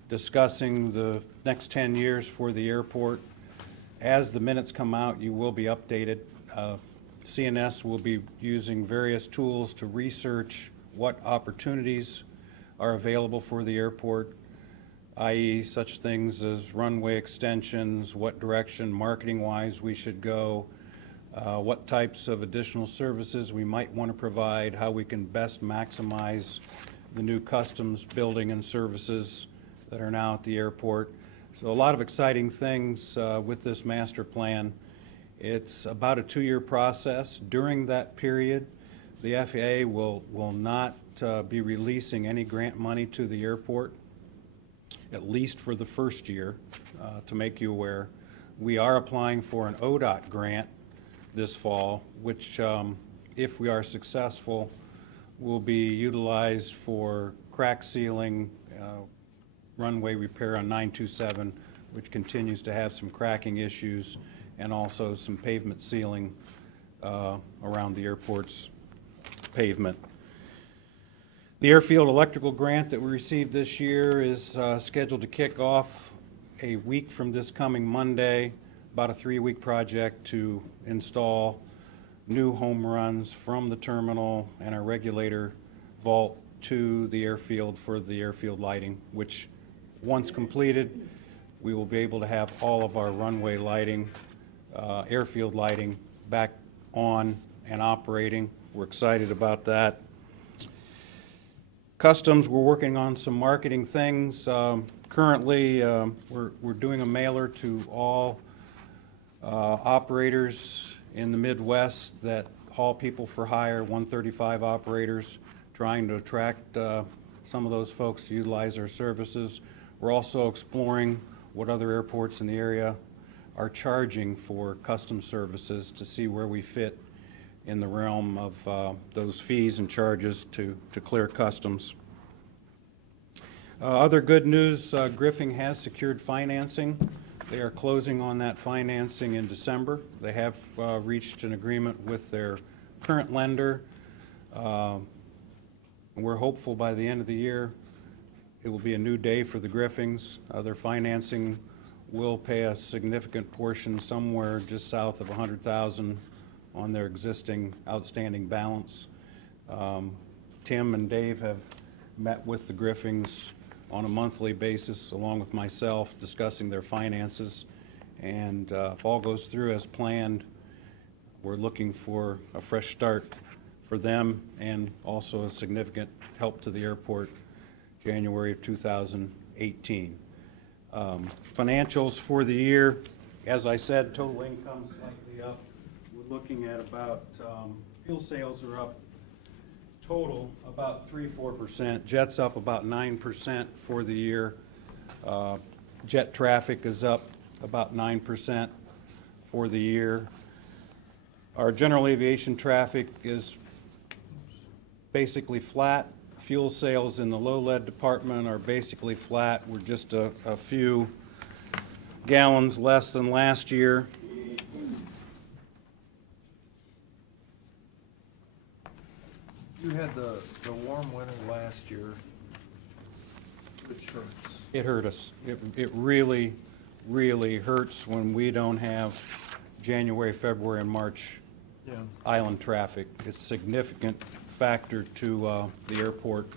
discussing the next 10 years for the airport. As the minutes come out, you will be updated. CNS will be using various tools to research what opportunities are available for the airport, i.e. such things as runway extensions, what direction marketing-wise we should go, what types of additional services we might want to provide, how we can best maximize the new customs building and services that are now at the airport. So a lot of exciting things with this master plan. It's about a 2-year process. During that period, the FAA will not be releasing any grant money to the airport, at least for the first year, to make you aware. We are applying for an ODOT grant this fall, which, if we are successful, will be utilized for crack sealing, runway repair on 927, which continues to have some cracking issues, and also some pavement sealing around the airport's pavement. The airfield electrical grant that we received this year is scheduled to kick off a week from this coming Monday, about a 3-week project to install new home runs from the terminal and our regulator vault to the airfield for the airfield lighting, which once completed, we will be able to have all of our runway lighting, airfield lighting back on and operating. We're excited about that. Customs, we're working on some marketing things. Currently, we're doing a mailer to all operators in the Midwest that haul people for hire, 135 operators, trying to attract some of those folks to utilize our services. We're also exploring what other airports in the area are charging for custom services to see where we fit in the realm of those fees and charges to clear customs. Other good news, Griffing has secured financing. They are closing on that financing in December. They have reached an agreement with their current lender. We're hopeful by the end of the year it will be a new day for the Griffings. Their financing will pay a significant portion, somewhere just south of $100,000 on their existing outstanding balance. Tim and Dave have met with the Griffings on a monthly basis, along with myself, discussing their finances. And if all goes through as planned, we're looking for a fresh start for them and also a significant help to the airport January of 2018. Financials for the year, as I said, total income slightly up. We're looking at about, fuel sales are up total about 3-4%. Jet's up about 9% for the year. Jet traffic is up about 9% for the year. Our general aviation traffic is basically flat. Fuel sales in the low lead department are basically flat. We're just a few gallons less than last year. You had the warm winter last year, which hurts. It hurt us. It really, really hurts when we don't have January, February, and March Yeah. island traffic. It's a significant factor to the airport,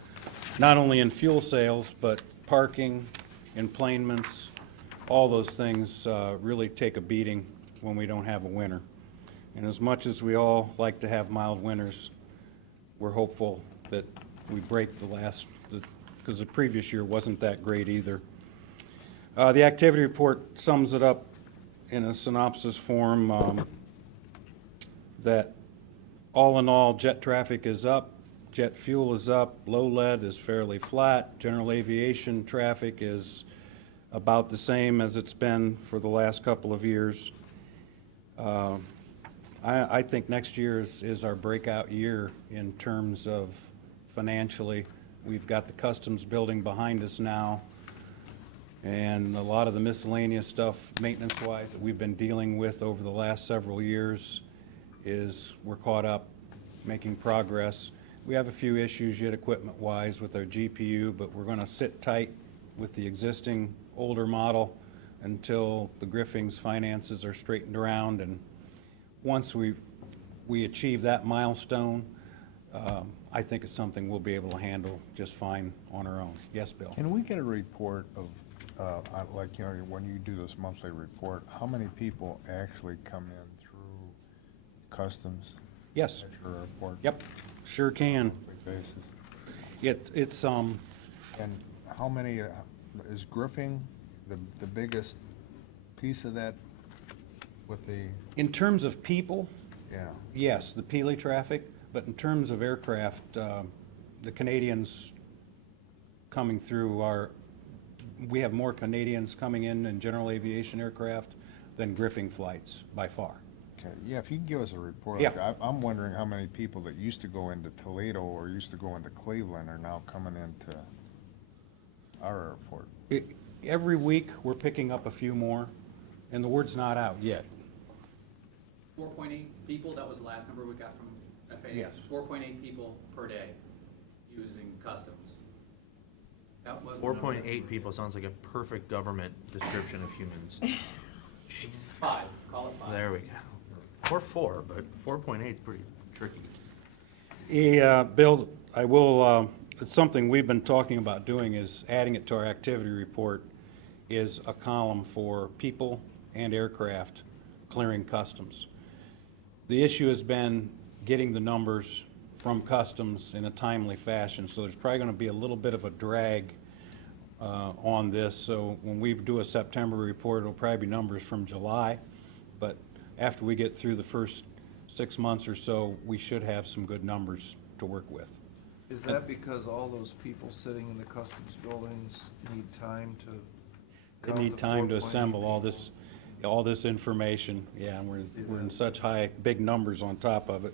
not only in fuel sales, but parking, enplanements, all those things really take a beating when we don't have a winter. And as much as we all like to have mild winters, we're hopeful that we break the last, because the previous year wasn't that great either. The activity report sums it up in a synopsis form that all in all, jet traffic is up, jet fuel is up, low lead is fairly flat, general aviation traffic is about the same as it's been for the last couple of years. I think next year is our breakout year in terms of financially. We've got the customs building behind us now, and a lot of the miscellaneous stuff, maintenance-wise, that we've been dealing with over the last several years is we're caught up, making progress. We have a few issues yet equipment-wise with our GPU, but we're going to sit tight with the existing older model until the Griffing's finances are straightened around. And once we achieve that milestone, I think it's something we'll be able to handle just fine on our own. Yes, Bill? Can we get a report of, like, you know, when you do this monthly report, how many people actually come in through customs? Yes. At your airport? Yep, sure can. Big basis. It's And how many, is Griffing the biggest piece of that with the, in terms of people, yeah? yes, the Peely traffic, but in terms of aircraft, the Canadians coming through we have more Canadians coming in general aviation aircraft than Griffing flights by far. Okay, yeah, if you can give us a report. Yeah. Like, I'm wondering how many people that used to go into Toledo or used to go into Cleveland are now coming into our airport. Every week, we're picking up a few more, and the word's not out yet. 4.8 people, that was the last number we got from FAA. Yes. 4.8 people per day using customs. That was the number. 4.8 people sounds like a perfect government description of humans. Jeez. 5, call it 5. There we go. Or 4, but 4.8 is pretty tricky. Bill, I will, it's something we've been talking about doing, is adding it to our activity report, is a column for people and aircraft clearing customs. The issue has been getting the numbers from customs in a timely fashion, so there's probably going to be a little bit of a drag on this. So when we do a September report, it'll probably be numbers from July, but after we get through the first 6 months or so, we should have some good numbers to work with. Is that because all those people sitting in the customs buildings need time to? They count need the time to 4.8 assemble all people? this information, yeah, and we're in such big numbers on top of it.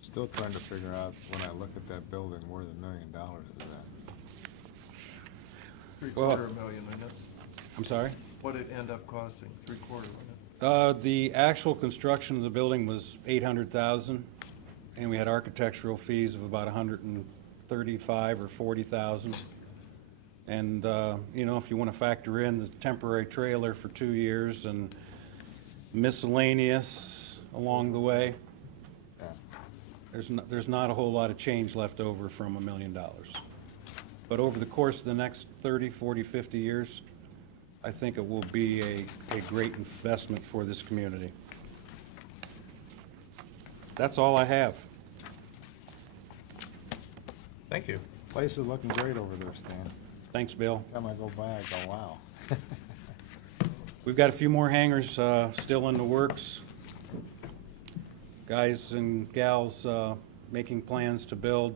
Still trying to figure out, when I look at that building, where the $1 million is at. Three-quarter million, I guess. I'm sorry? What'd it end up costing? Three-quarter, wasn't it? The actual construction of the building was $800,000, and we had architectural fees of about $135,000 or $40,000. And, you know, if you want to factor in the temporary trailer for 2 years and miscellaneous along the way, Yeah. there's not a whole lot of change left over from $1 million. But over the course of the next 30, 40, 50 years, I think it will be a great investment for this community. That's all I have. Thank you. Place is looking great over there, Stan. Thanks, Bill. Time I go by, I go, wow. We've got a few more hangars still in the works. Guys and gals making plans to build.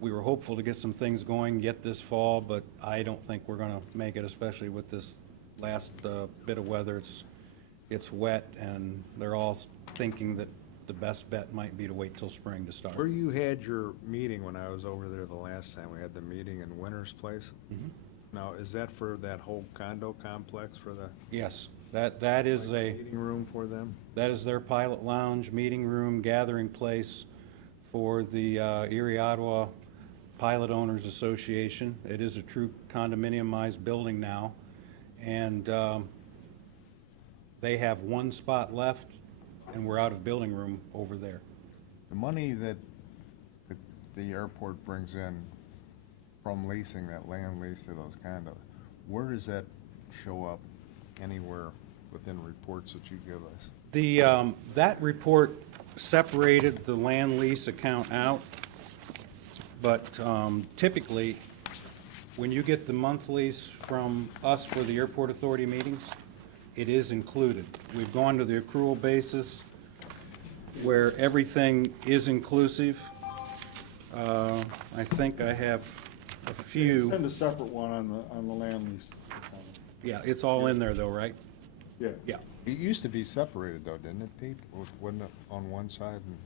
We were hopeful to get some things going yet this fall, but I don't think we're going to make it, especially with this last bit of weather. It's wet, and they're all thinking that the best bet might be to wait till spring to start. Where you had your meeting when I was over there the last time, we had the meeting in Winter's Place. Mhm. Now, is that for that whole condo complex for the? Yes, that is like, a, meeting room for them? that is their pilot lounge, meeting room, gathering place for the Erie, Ottawa Pilot Owners Association. It is a true condominiumized building now, and they have one spot left, and we're out of building room over there. The money that the airport brings in from leasing, that land lease to those condos, where does that show up anywhere within reports that you give us? The, that report separated the land lease account out, but typically, when you get the monthlies from us for the airport authority meetings, it is included. We've gone to the accrual basis where everything is inclusive. I think I have a few. Send a separate one on the land lease. Yeah, it's all in there though, right? Yeah. Yeah. It used to be separated though, didn't it, Pete? Wasn't it on one side and?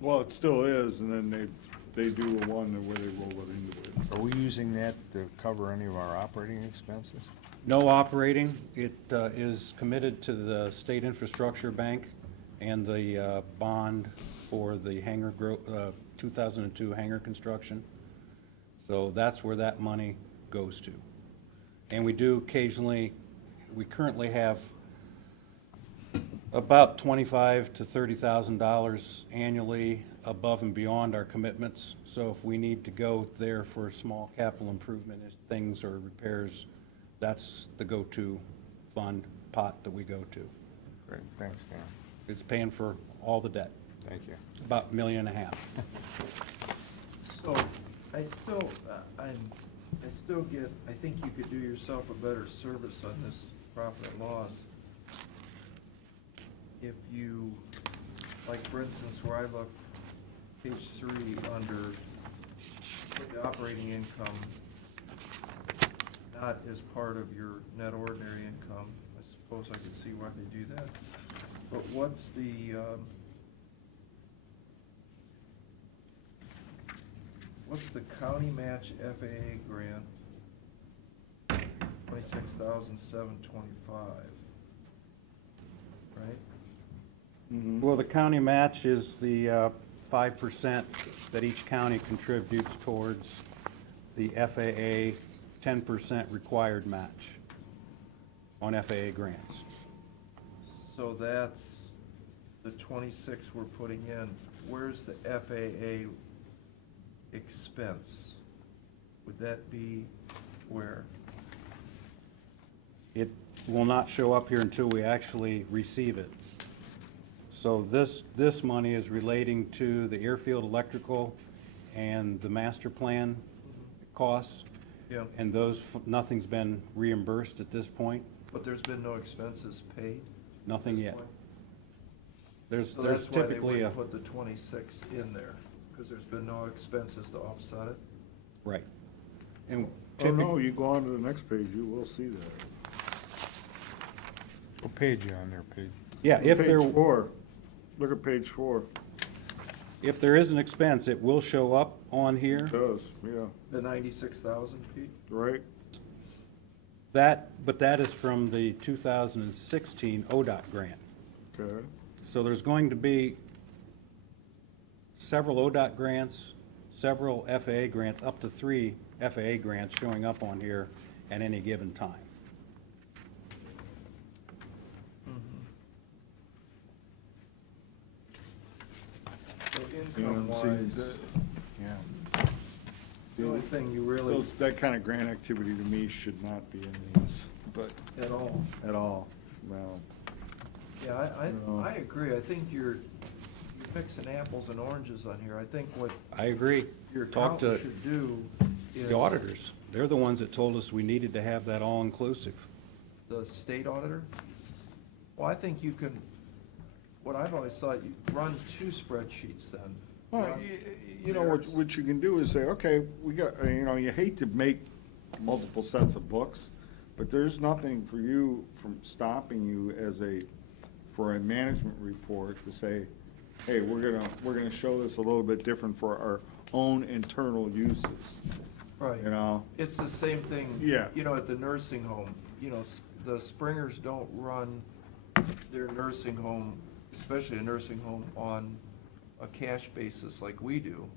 Well, it still is, and then they do a one where they roll it into it. Are we using that to cover any of our operating expenses? No operating. It is committed to the State Infrastructure Bank and the bond for the hangar, 2002 hangar construction. So that's where that money goes to. And we do occasionally, we currently have about $25,000 to $30,000 annually above and beyond our commitments. So if we need to go there for a small capital improvement, if things or repairs, that's the go-to fund pot that we go to. Great, thanks, Dan. It's paying for all the debt, Thank you. about $1.5 million. So, I still get, I think you could do yourself a better service on this profit and loss if you, like for instance, where I look, page 3, under the operating income, not as part of your net ordinary income. I suppose I could see why they do that. But what's the county match FAA grant? $26,725, right? Mhm. Well, the county match is the 5% that each county contributes towards the FAA 10% required match on FAA grants. So that's the 26 we're putting in. Where's the FAA expense? Would that be where? It will not show up here until we actually receive it. So this money is relating to the airfield electrical and the master plan costs. Yeah. And those, nothing's been reimbursed at this point, But there's been no expenses paid? nothing at this yet. point? There's So that's why they typically a, wouldn't put the 26 in there, because there's been no expenses to offset it? right. And Oh, typically, no, you go on to the next page, you will see that. What page you on there, Pete? yeah, if there, Page 4, look at page 4. if there is an expense, it will show up on here. It does, yeah, The 96,000, Pete? right? But that is from the 2016 ODOT grant. Okay. So there's going to be several ODOT grants, several FAA grants, up to 3 FAA grants showing up on here at any given time. So Yeah, income see, wise, that- Yeah. The only thing you really, That kind of grant activity to me should not be in these, but at all. at all, no. Yeah, No. I agree. I think you're mixing apples and oranges on here. I think what I agree. your Talk accountant to should do is. the auditors. They're the ones that told us we needed to have that all-inclusive. The state auditor? Well, I think you can, what I've always thought, you run 2 spreadsheets then. Well, Run you know, theirs. what you can do is say, okay, we got, you know, you hate to make multiple sets of books, but there's nothing for you from stopping you for a management report to say, hey, we're gonna show this a little bit different for our own internal uses, Right. you know? It's the same thing. Yeah. You know, at the nursing home, you know, the Springers don't run their nursing home, especially a nursing home, on a cash basis like we do,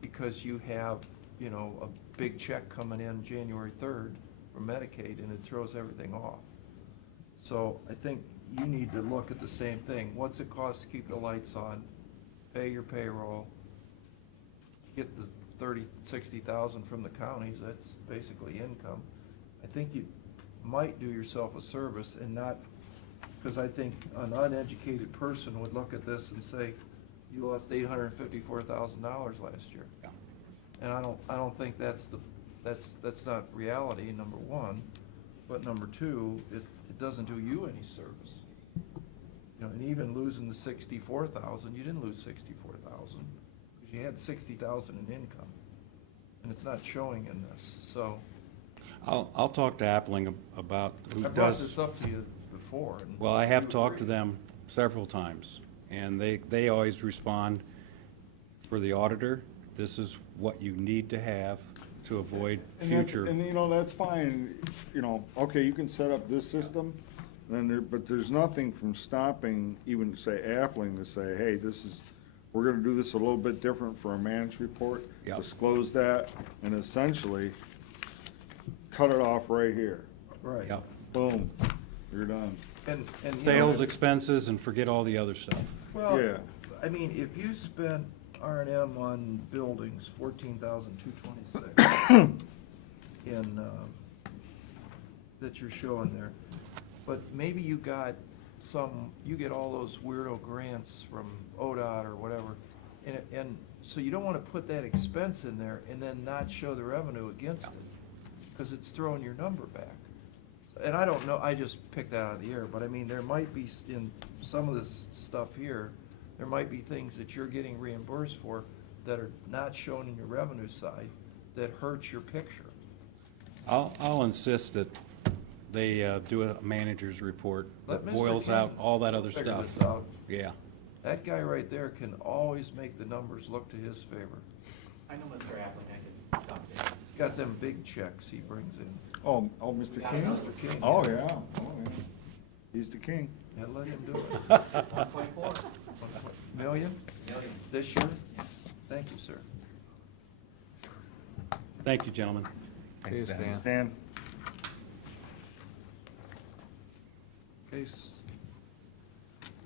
because you have, you know, a big check coming in January 3rd from Medicaid, and it throws everything off. So I think you need to look at the same thing. What's it cost to keep the lights on, pay your payroll, get the 30, 60,000 from the counties, that's basically income. I think you might do yourself a service and not, because I think an uneducated person would look at this and say, you lost $854,000 last year. Yeah. And I don't think that's not reality, number one. But number two, it doesn't do you any service. You know, and even losing the 64,000, you didn't lose 64,000, because you had 60,000 in income. And it's not showing in this, so. I'll talk to Appling about who I brought does. this up to you before. And Well, I have you talked to agreed. them several times, and they always respond, for the auditor, this is what you need to have to avoid And that's- future. And, you know, that's fine, you know, okay, you can set up this system, but there's nothing from stopping, even say Appling, to say, hey, we're gonna do this a little bit different for a managed report. Yep. Disclose that, and essentially, cut it off right here. Right. Yep. Boom, you're done. And, you know, Sales expenses and forget all the other stuff. Well, Yeah. I mean, if you spent R&M on buildings, 14,226 in, that you're showing there, but maybe you get all those weirdo grants from ODOT or whatever, and so you don't want to put that expense in there and then not show the revenue against it, because it's throwing your number back. And I don't know, I just picked that out of the air, but I mean, there might be, in some of this stuff here, there might be things that you're getting reimbursed for that are not shown in your revenue side that hurts your picture. I'll insist that they do a manager's report Let that Mr. boils out King all that other figure stuff. this out. Yeah. That guy right there can always make the numbers look to his favor. I know Mr. Appling, I could talk to him. He's got them big checks he brings in. Oh, Mr. Yeah, King? Mr. King. Oh, yeah, he's the king. Yeah, let him do it. 1.4 Million million. this year? Yeah. Thank you, sir. Thank you, gentlemen. Thanks, Dan. Dan? Case,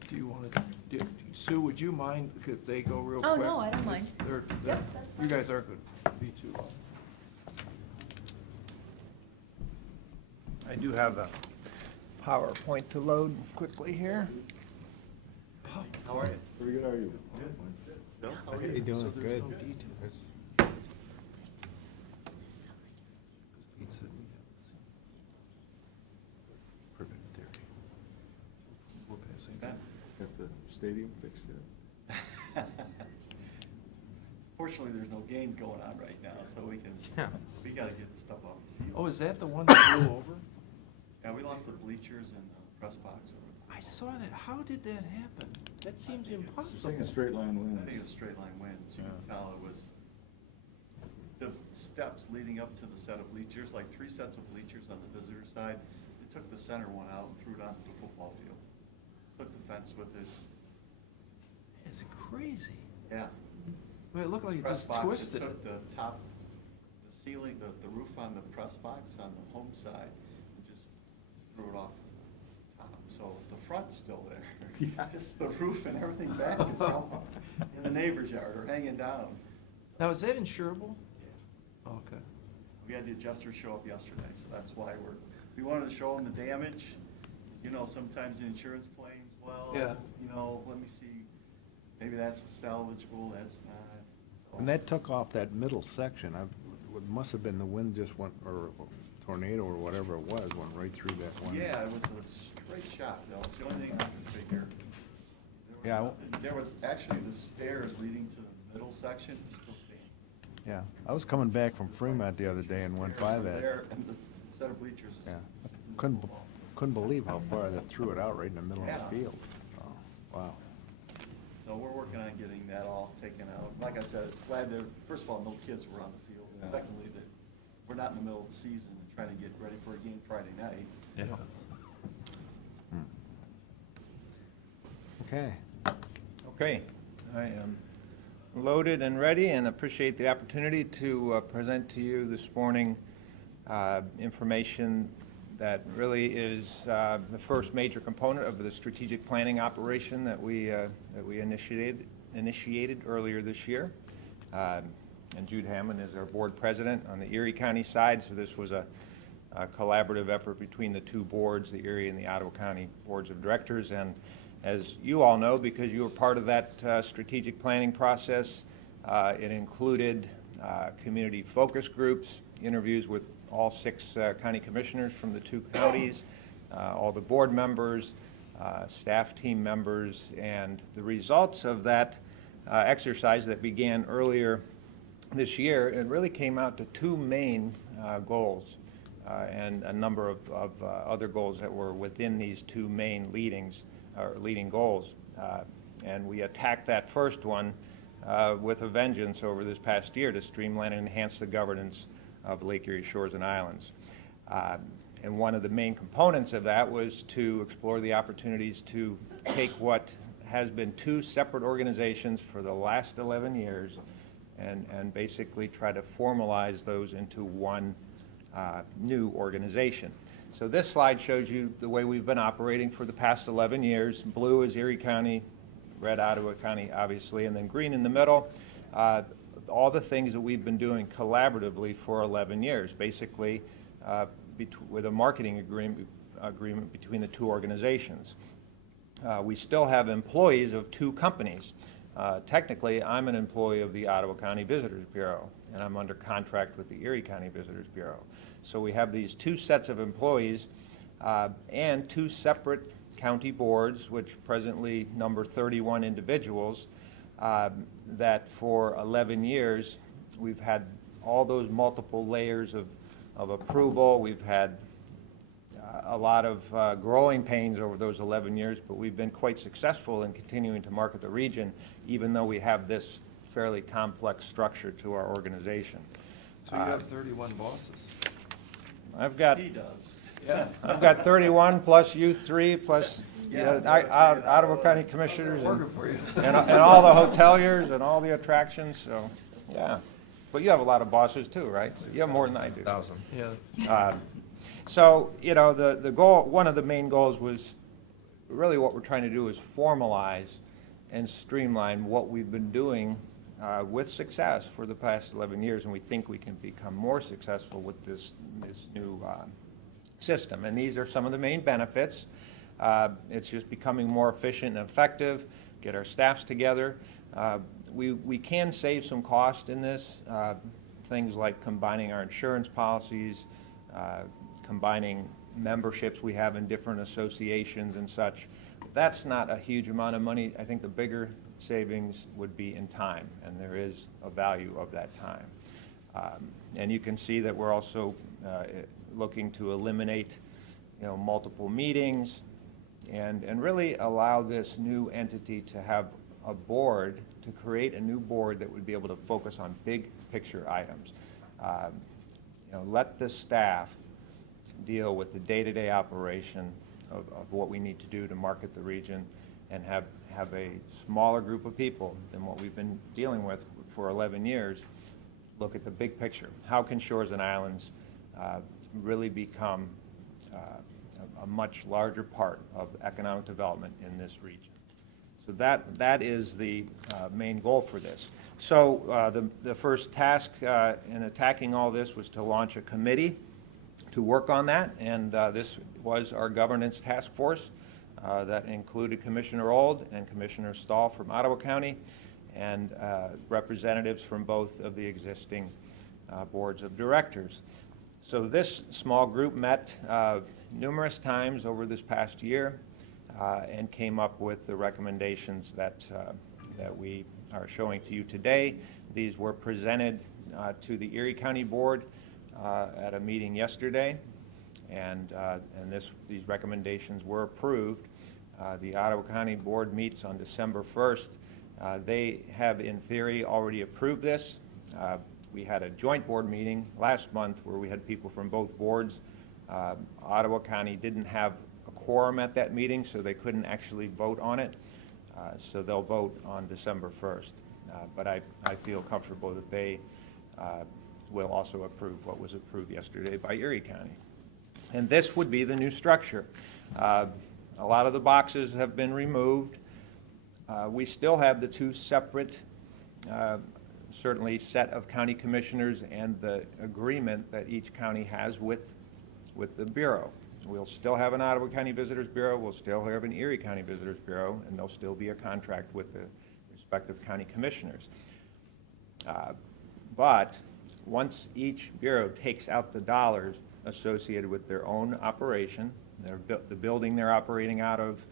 do you want to, Sue, would you mind if they go real Oh, quick? no, I don't mind. They're- Yep, that's You fine. guys are good. Me too. I do have a PowerPoint to load quickly here. How are you? Pretty good, are you? How are you doing? So there's Good. no detail. It's- Pete said we have Proven theory. we're passing that. Got the stadium fixed yet? Fortunately, there's no games going on right now, so we gotta get the stuff off the field. Oh, is that the one that blew over? Yeah, we lost the bleachers and the press box. I saw that. How did that happen? That seems It's impossible. like a straight line I win. think it was straight line wins. You can tell it was the steps leading up to the set of bleachers, like 3 sets of bleachers on the visitor side. They took the center one out and threw it onto the football field. Took the fence with it. It's crazy. Yeah. I mean, it looked like it Press just box, twisted it it. took the top, the ceiling, the roof on the press box on the home side, and just threw it off the top. So the front's still there. Just the roof and everything back is gone. In the neighbor's yard or hanging down. Now, is that insurable? Okay. We had the adjuster show up yesterday, so that's why we wanted to show them the damage. You know, sometimes the insurance claims, well, Yeah. you know, let me see, maybe that's salvageable, that's not. So- And that took off that middle section. It must have been the wind just went, or tornado or whatever it was, went right through that one. Yeah, it was a straight shot, though. It's the only thing I can figure. Yeah. There was actually the stairs leading to the middle section still standing. Yeah, I was coming back from Fremont the other day and went by Stairs are that. there, and the set of bleachers. Yeah, couldn't believe how far they threw it out right in the middle of Yeah. the field. Oh, wow. So we're working on getting that all taken out. Like I said, it's glad that, first of all, no kids were on the field. Yeah. Secondly, that we're not in the middle of the season and trying to get ready for a game Friday night. Yeah. Okay. Okay, I am loaded and ready and appreciate the opportunity to present to you this morning information that really is the first major component of the strategic planning operation that we initiated earlier this year. And Jude Hammond is our board president on the Erie County side, so this was a collaborative effort between the two boards, the Erie and the Ottawa County Boards of Directors. And as you all know, because you were part of that strategic planning process, it included community focus groups, interviews with all 6 county commissioners from the 2 counties, all the board members, staff team members, and the results of that exercise that began earlier this year, it really came out to 2 main goals and a number of other goals that were within these 2 main leading goals. And we attacked that first one with a vengeance over this past year to streamline and enhance the governance of Lake Erie Shores and Islands. And one of the main components of that was to explore the opportunities to take what has been 2 separate organizations for the last 11 years and basically try to formalize those into one new organization. So this slide shows you the way we've been operating for the past 11 years. Blue is Erie County, red Ottawa County, obviously, and then green in the middle. All the things that we've been doing collaboratively for 11 years, basically with a marketing agreement between the 2 organizations. We still have employees of 2 companies. Technically, I'm an employee of the Ottawa County Visitors Bureau, and I'm under contract with the Erie County Visitors Bureau. So we have these 2 sets of employees and 2 separate county boards, which presently number 31 individuals, that for 11 years we've had all those multiple layers of approval. We've had a lot of growing pains over those 11 years, but we've been quite successful in continuing to market the region, even though we have this fairly complex structure to our organization. So you have 31 bosses? I've got, He does. Yeah. I've got 31 plus you 3 plus Yeah. Ottawa County Commissioners Working for you. and all the hoteliers and all the attractions, so, yeah. But you have a lot of bosses too, right? So you have more than I do. 1,000. Yeah, that's. So, you know, the goal, one of the main goals was, really what we're trying to do is formalize and streamline what we've been doing with success for the past 11 years, and we think we can become more successful with this new system. And these are some of the main benefits. It's just becoming more efficient and effective, get our staffs together. We can save some cost in this, things like combining our insurance policies, combining memberships we have in different associations and such. That's not a huge amount of money. I think the bigger savings would be in time, and there is a value of that time. And you can see that we're also looking to eliminate, multiple meetings and really allow this new entity to have a board, to create a new board that would be able to focus on big picture items. Let the staff deal with the day-to-day operation of what we need to do to market the region, and have a smaller group of people than what we've been dealing with for 11 years look at the big picture. How can Shores and Islands really become a much larger part of economic development in this region? So that is the main goal for this. So the first task in attacking all this was to launch a committee to work on that, and this was our governance task force that included Commissioner Old and Commissioner Stahl from Ottawa County, and representatives from both of the existing boards of directors. So this small group met numerous times over this past year and came up with the recommendations that we are showing to you today. These were presented to the Erie County Board at a meeting yesterday, and these recommendations were approved. The Ottawa County Board meets on December 1st. They have, in theory, already approved this. We had a joint board meeting last month where we had people from both boards. Ottawa County didn't have a quorum at that meeting, so they couldn't actually vote on it. So they'll vote on December 1st. But I feel comfortable that they will also approve what was approved yesterday by Erie County. And this would be the new structure. A lot of the boxes have been removed. We still have the two separate, certainly set of county commissioners and the agreement that each county has with the Bureau. We'll still have an Ottawa County Visitors Bureau, we'll still have an Erie County Visitors Bureau, and there'll still be a contract with the respective county commissioners. But once each bureau takes out the dollars associated with their own operation, the building they're operating out of,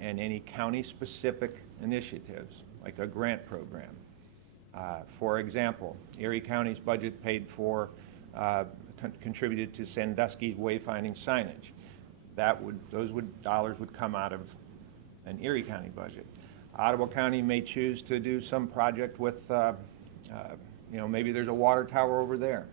and any county-specific initiatives, like a grant program. For example, Erie County's budget paid for, contributed to Sandusky's wayfinding signage. Those dollars would come out of an Erie County budget. Ottawa County may choose to do some project with, maybe there's a water tower over there.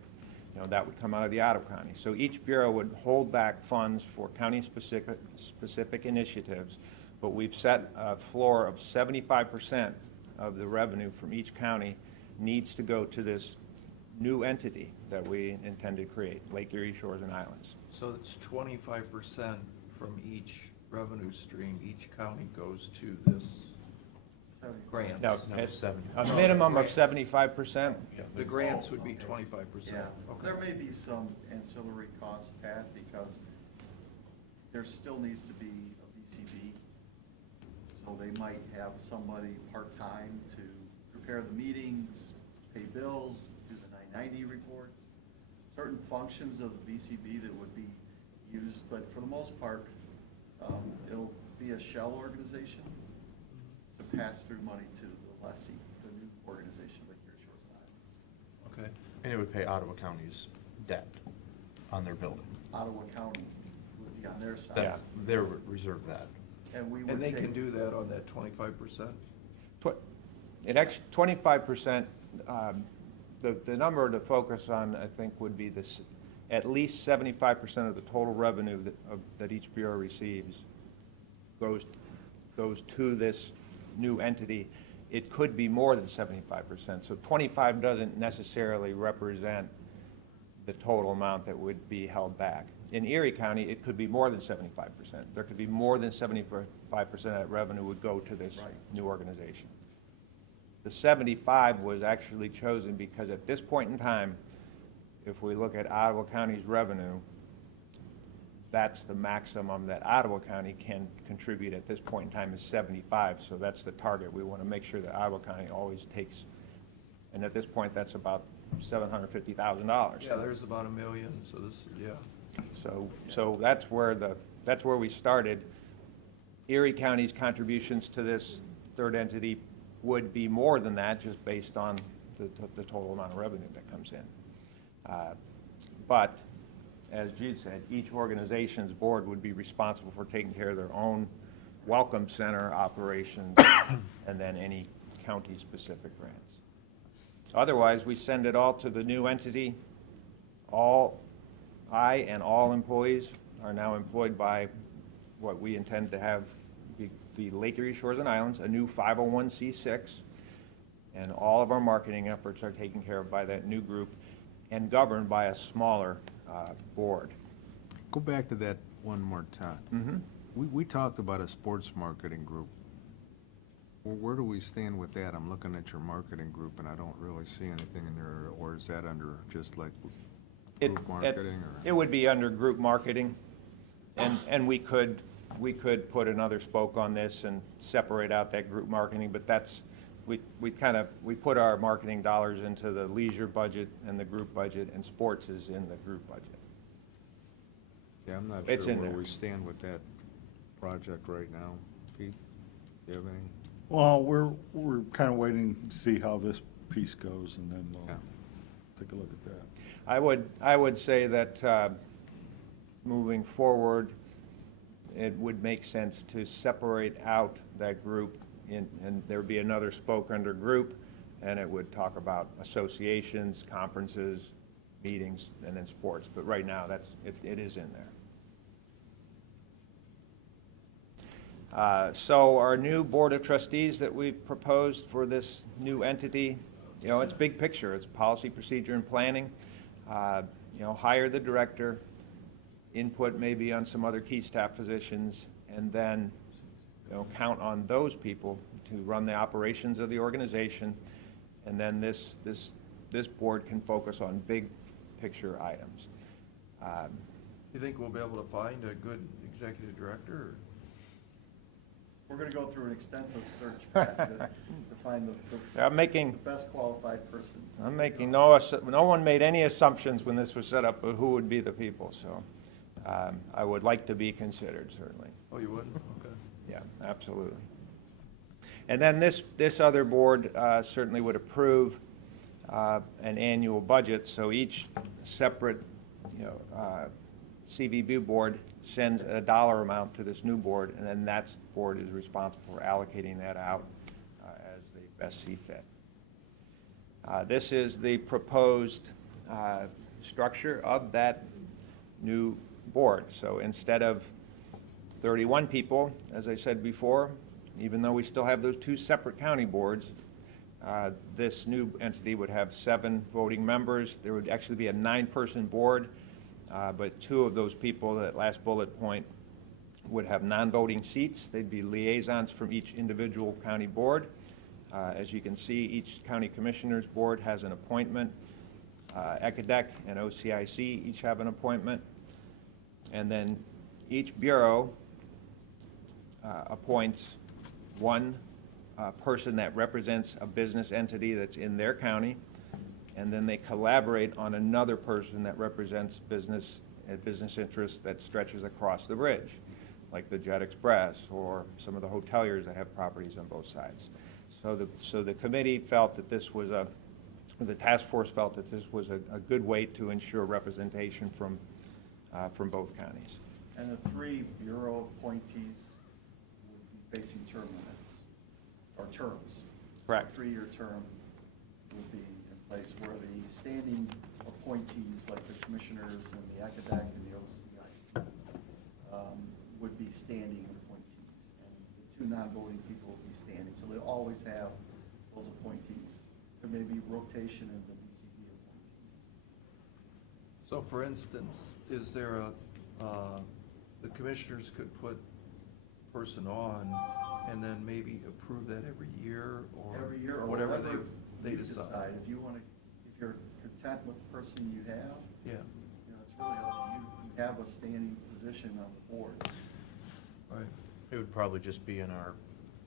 That would come out of the Ottawa County. So each bureau would hold back funds for county-specific initiatives, but we've set a floor of 75% of the revenue from each county needs to go to this new entity that we intend to create, Lake Erie Shores and Islands. So it's 25% from each revenue stream, each county goes to this grant. Now, No, it's 70. a minimum of 75%. The grants would be 25%. Yeah, Okay. there may be some ancillary costs, Pat, because there still needs to be a VCB. So they might have somebody part-time to prepare the meetings, pay bills, do the 990 reports, certain functions of the VCB that would be used, but for the most part, it'll be a shell organization to pass through money to the lessee, the new organization like Erie Shores and Islands. Okay. And it would pay Ottawa County's debt on their building. Ottawa County would be on their side. That's, they reserve that. And we would And they take- can do that on that 25%? It actually, 25%, the number to focus on, I think, would be this, at least 75% of the total revenue that each bureau receives goes to this new entity. It could be more than 75%. So 25 doesn't necessarily represent the total amount that would be held back. In Erie County, it could be more than 75%. There could be more than 75% of that revenue would go to this new organization. The 75 was actually chosen because at this point in time, if we look at Ottawa County's revenue, that's the maximum that Ottawa County can contribute at this point in time is 75. So that's the target. We want to make sure that Ottawa County always takes, and at this point, that's about $750,000. Yeah, there's about $1 million, so this, yeah. So that's where we started. Erie County's contributions to this third entity would be more than that, just based on the total amount of revenue that comes in. But, as Jude said, each organization's board would be responsible for taking care of their own welcome center operations and then any county-specific grants. Otherwise, we send it all to the new entity. I and all employees are now employed by what we intend to have be the Lake Erie Shores and Islands, a new 501c6, and all of our marketing efforts are taken care of by that new group and governed by a smaller board. Go back to that one more time. Mm-hmm. We talked about a sports marketing group. Well, where do we stand with that? I'm looking at your marketing group, and I don't really see anything in there, or is that under just like group marketing, or? It would be under group marketing, and we could put another spoke on this and separate out that group marketing, but that's, we put our marketing dollars into the leisure budget and the group budget, and sports is in the group budget. Yeah, I'm not It's sure in where there. we stand with that project right now. Pete, do you have any? Well, we're kind of waiting to see how this piece goes, and then we'll Yeah. take a look at that. I would say that moving forward, it would make sense to separate out that group, and there would be another spoke under group, and it would talk about associations, conferences, meetings, and then sports. But right now, it is in there. So our new Board of Trustees that we've proposed for this new entity, you know, it's big picture. It's policy, procedure, and planning. You know, hire the director, input maybe on some other key staff positions, and then, you know, count on those people to run the operations of the organization. And then this board can focus on big picture items. You think we'll be able to find a good executive director? Or? We're gonna go through an extensive search Pat, to find I'm making, the best qualified person. no one made any assumptions when this was set up of who would be the people, so I would like to be considered, certainly. Oh, you wouldn't? Okay. Yeah, absolutely. And then this other board certainly would approve an annual budget, so each separate, you know, CVB board sends a dollar amount to this new board, and then that board is responsible for allocating that out as they best see fit. This is the proposed structure of that new board. So instead of 31 people, as I said before, even though we still have those two separate county boards, this new entity would have 7 voting members. There would actually be a 9-person board, but 2 of those people, that last bullet point, would have non-voting seats. They'd be liaisons from each individual county board. As you can see, each county commissioner's board has an appointment. ECADEC and OCIC each have an appointment. And then each bureau appoints one person that represents a business entity that's in their county, and then they collaborate on another person that represents business interests that stretches across the bridge, like the Jet Express or some of the hoteliers that have properties on both sides. So the committee felt that this was the task force felt that this was a good way to ensure representation from both counties. And the 3 bureau appointees would be facing term limits, or terms. Correct. A 3-year term would be in place, where the standing appointees, like the commissioners and the ECADEC and the OCIC, would be standing appointees. And the 2 non-voting people would be standing, so they'll always have those appointees. There may be rotation in the BCB appointees. So for instance, is there the commissioners could put person on and then maybe approve that every year or Every year, or whatever whatever they you decide? If you want to, if you're content with the person you have, Yeah, you know, it's really up to you. You have a standing position on the board. right. It would probably just be in our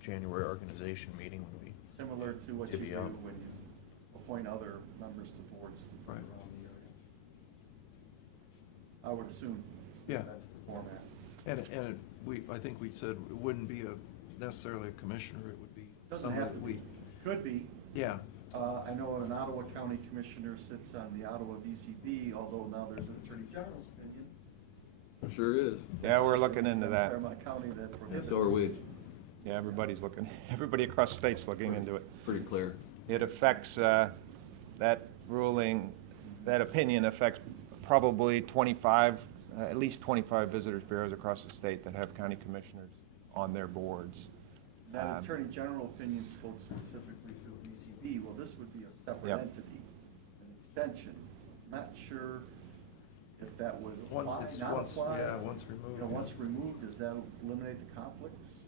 January organization meeting when we, Similar to what you Divvy do up. when you appoint other members to boards Right. around the area. I would assume. Yeah. That's the format. And I think we said it wouldn't be necessarily a commissioner, it would be. Doesn't somebody have to that be. Could be. Yeah, I know an Ottawa County Commissioner sits on the Ottawa BCB, although now there's an Attorney General's opinion. It sure is. Yeah, we're looking into that. Claremont County that And prohibits. so are we. Yeah, everybody's looking, everybody across the state's looking into it. Pretty clear. It affects, that ruling, that opinion affects probably 25, at least 25 visitors bureaus across the state that have county commissioners on their boards. That Attorney General opinion spoke specifically to a BCB. Well, this would be a separate Yep. entity, an extension. Not sure if that would once apply, it's, not once, apply. yeah, once removed. You know, once removed, does that eliminate the conflicts?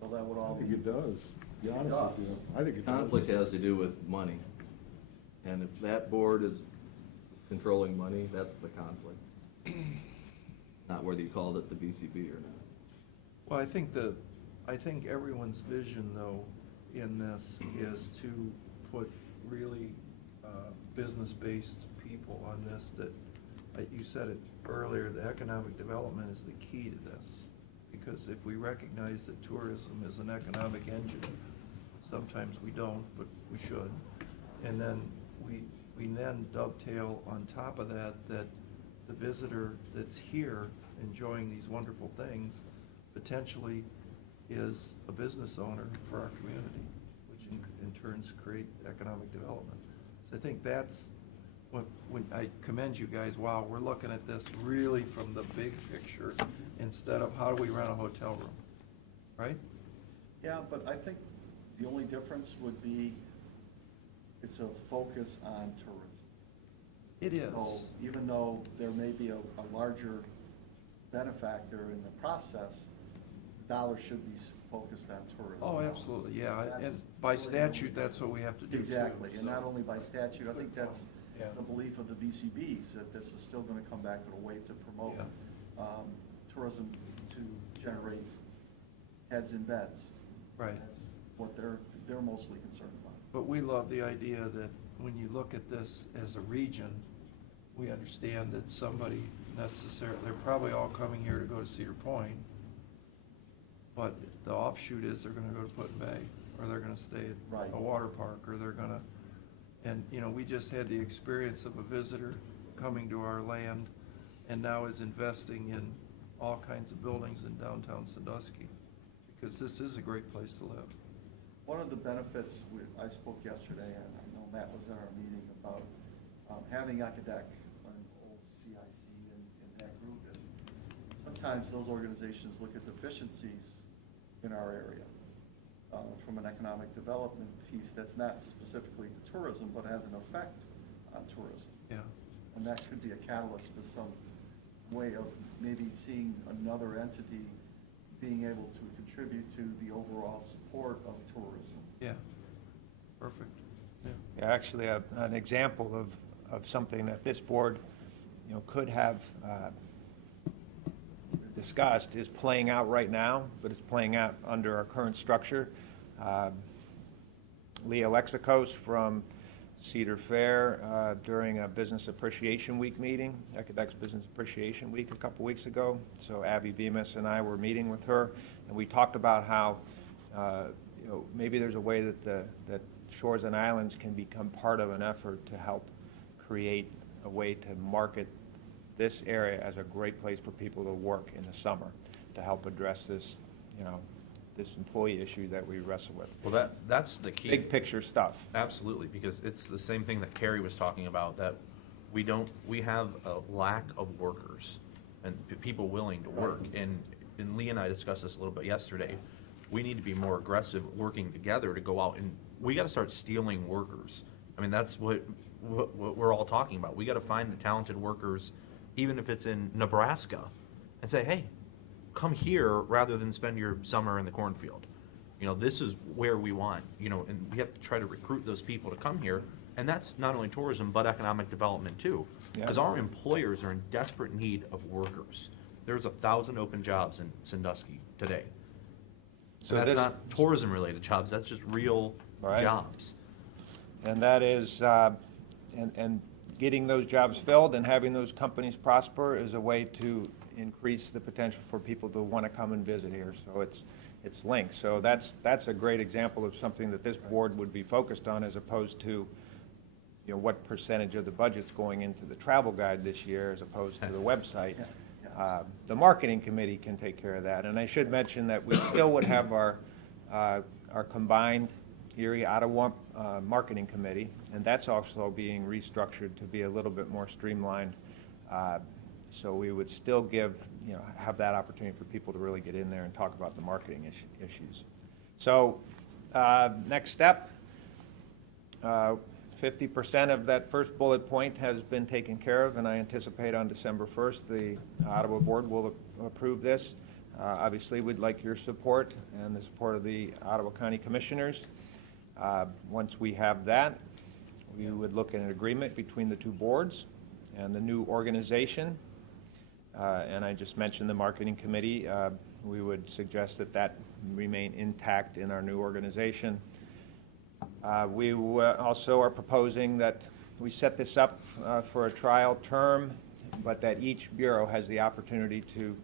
So that would I all think be. it does, to be honest with does. you. I think it does. Conflict has to do with money. And if that board is controlling money, that's the conflict. Not whether you called it the BCB or not. Well, I think everyone's vision, though, in this is to put really business-based people on this that, you said it earlier, the economic development is the key to this. Because if we recognize that tourism is an economic engine, sometimes we don't, but we should. And then we then dovetail on top of that, that the visitor that's here enjoying these wonderful things potentially is a business owner for our community, which in turns create economic development. So I think that's when I commend you guys, wow, we're looking at this really from the big picture instead of how do we rent a hotel room, right? Yeah, but I think the only difference would be it's a focus on tourism. It is. So even though there may be a larger benefactor in the process, dollars should be focused on tourism. Oh, absolutely, yeah, That's and by really the statute, only that's what we have to do too. Exactly, and so. not only by statute, I think that's Yeah. the belief of the VCBs, that this is still gonna come back to a way to promote Yeah. tourism to generate heads in beds. Right. That's what they're mostly concerned about. But we love the idea that when you look at this as a region, we understand that somebody necessarily, they're probably all coming here to go to Cedar Point, but the offshoot is they're gonna go to Put in Bay, or they're gonna stay Right. at a water park, or they're gonna, and, we just had the experience of a visitor coming to our land and now is investing in all kinds of buildings in downtown Sandusky, because this is a great place to live. One of the benefits, I spoke yesterday, and I know Matt was at our meeting, about having Acadec, an old CIC in that group, is sometimes those organizations look at deficiencies in our area from an economic development piece that's not specifically to tourism, but has an effect on tourism. Yeah. And that could be a catalyst to some way of maybe seeing another entity being able to contribute to the overall support of tourism. Yeah, perfect, yeah. Yeah, actually, an example of something that this board, could have discussed is playing out right now, but it's playing out under our current structure. Leah Lexicos from Cedar Fair during a Business Appreciation Week meeting, Acadec's Business Appreciation Week a couple weeks ago. So Abby Bemis and I were meeting with her, and we talked about how maybe there's a way that Shores and Islands can become part of an effort to help create a way to market this area as a great place for people to work in the summer, to help address this, this employee issue that we wrestle with. Well, that's the key. Big picture stuff. Absolutely, because it's the same thing that Carrie was talking about, that we have a lack of workers and people willing to work. And Lee and I discussed this a little bit yesterday. We need to be more aggressive working together to go out, and we got to start stealing workers. I mean, that's what we're all talking about. We got to find the talented workers, even if it's in Nebraska, and say, hey, come here rather than spend your summer in the cornfield. This is where we want, and we have to try to recruit those people to come here. And that's not only tourism, but economic development too. Because Yeah. our employers are in desperate need of workers. There's 1,000 open jobs in Sandusky today. So that's not tourism-related jobs, that's just real Right. jobs. And that is, and getting those jobs filled and having those companies prosper is a way to increase the potential for people to want to come and visit here. So it's linked. So that's a great example of something that this board would be focused on, as opposed to, what percentage of the budget's going into the travel guide this year as opposed to the website. The marketing committee can take care of that. And I should mention that we still would have our combined Erie Ottawa marketing committee, and that's also being restructured to be a little bit more streamlined. So we would still have that opportunity for people to really get in there and talk about the marketing issues. So next step, 50% of that first bullet point has been taken care of, and I anticipate on December 1st, the Ottawa board will approve this. Obviously, we'd like your support and the support of the Ottawa County Commissioners. Once we have that, we would look at an agreement between the two boards and the new organization. And I just mentioned the marketing committee. We would suggest that that remain intact in our new organization. We also are proposing that we set this up for a trial term, but that each bureau has the opportunity to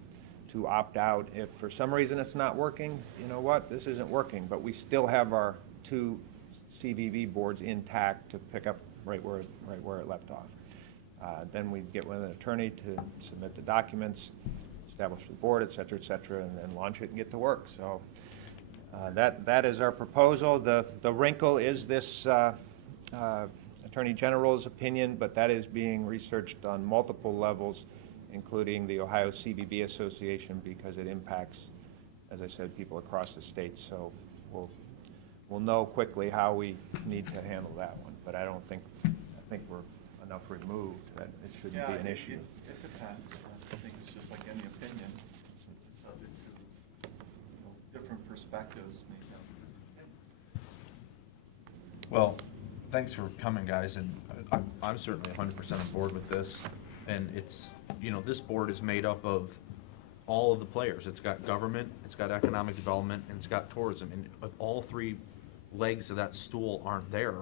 opt out. If for some reason it's not working, you know what, this isn't working, but we still have our two CVV boards intact to pick up right where it left off. Then we get with an attorney to submit the documents, establish the board, et cetera, and then launch it and get to work. So that is our proposal. The wrinkle is this Attorney General's opinion, but that is being researched on multiple levels, including the Ohio CVB Association, because it impacts, as I said, people across the state. So we'll know quickly how we need to handle that one. But I think we're enough removed that it shouldn't be an issue. It depends. I think it's just like any opinion, it's subject to, different perspectives. Well, thanks for coming, guys, and I'm certainly 100% on board with this. And it's, this board is made up of all of the players. It's got government, it's got economic development, and it's got tourism. And if all three legs of that stool aren't there,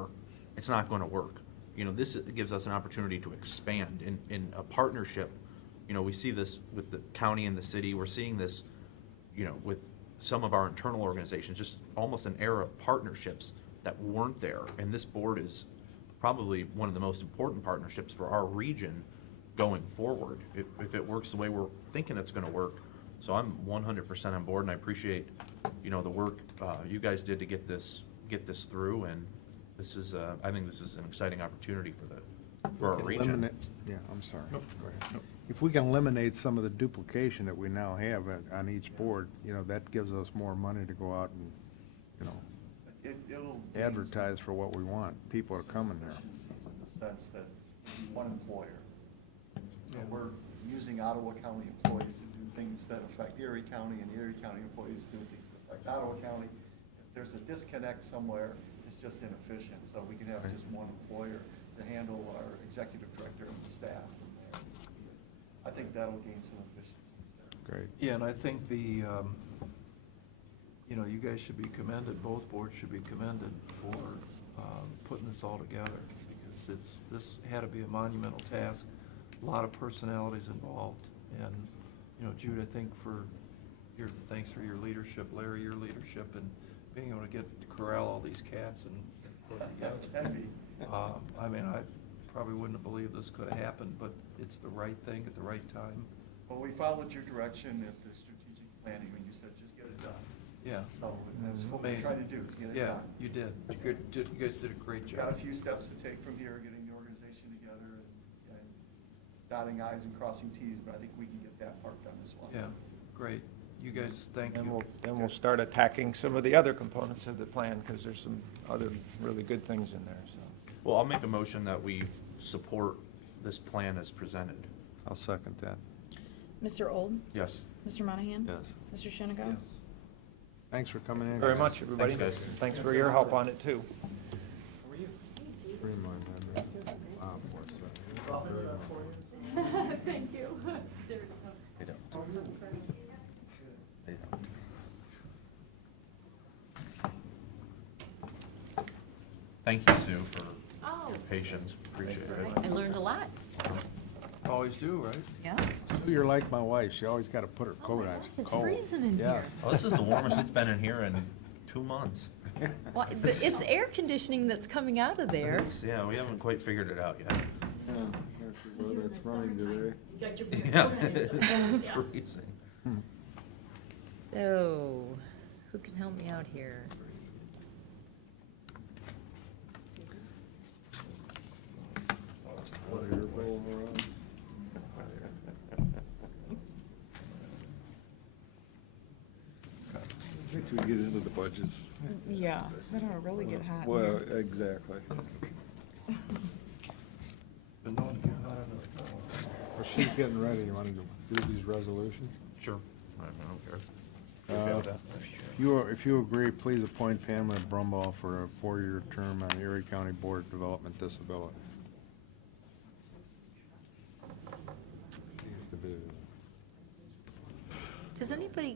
it's not going to work. This gives us an opportunity to expand in a partnership. We see this with the county and the city. We're seeing this, with some of our internal organizations, just almost an era of partnerships that weren't there. And this board is probably one of the most important partnerships for our region going forward, if it works the way we're thinking it's going to work. So I'm 100% on board, and I appreciate, the work you guys did to get this through. And this is, I think this is an exciting opportunity for our region. Yeah, I'm sorry. Go ahead. If we can eliminate some of the duplication that we now have on each board, that gives us more money to go out and, It'll advertise for what we want. People are coming there. In the sense that one employer. We're using Ottawa County employees to do things that affect Erie County, and Erie County employees doing things that affect Ottawa County. If there's a disconnect somewhere, it's just inefficient. So we can have just one employer to handle our executive director and the staff from there. I think that'll gain some efficiencies there. Great. Yeah, and I think you guys should be commended, both boards should be commended for putting this all together, because this had to be a monumental task, a lot of personalities involved, and, Jude, I think thanks for your leadership, Larry, your leadership, and being able to corral all these cats and put it together. I probably wouldn't have believed this could have happened, but it's the right thing at the right time. Well, we followed your direction at the strategic planning when you said, just get it done. Yeah. So that's what we're trying to do, is get it Yeah, done. you did. You guys did a great We've got a job. few steps to take from here, getting the organization together and dotting i's and crossing t's, but I think we can get that part done as well. Yeah, great. You guys, thank And you. we'll start attacking some of the other components of the plan, because there's some other really good things in there, so. Well, I'll make a motion that we support this plan as presented. I'll second that. Mr. Old? Yes. Mr. Monahan? Yes. Mr. Shinnigo? Yes. Thanks for coming in. Very much, everybody. Thanks, guys. Thanks for your help on it, too. Thank you. They don't. They don't. Thank you, Sue, for Oh, your patience. Appreciate I it. learned a lot. Always do, right? Yes. You're like my wife. She always got to put her coat on. It's Cold. freezing in here. Yes. Well, this is the warmest it's been in here in 2 months. Well, but it's air conditioning that's coming out of there. Yeah, we haven't quite figured it out yet. That's running today. Yeah, it's freezing. So, who can help me out here? Wait till we get into the budgets. Yeah, then it'll really get hot. Well, exactly. Been known to get hot under the collar. Well, she's getting ready. You want to do these resolutions? Sure. don't care. You okay with that? If you agree, please appoint Pamela Brumbaugh for a 4-year term on Erie County Board of Development Disability.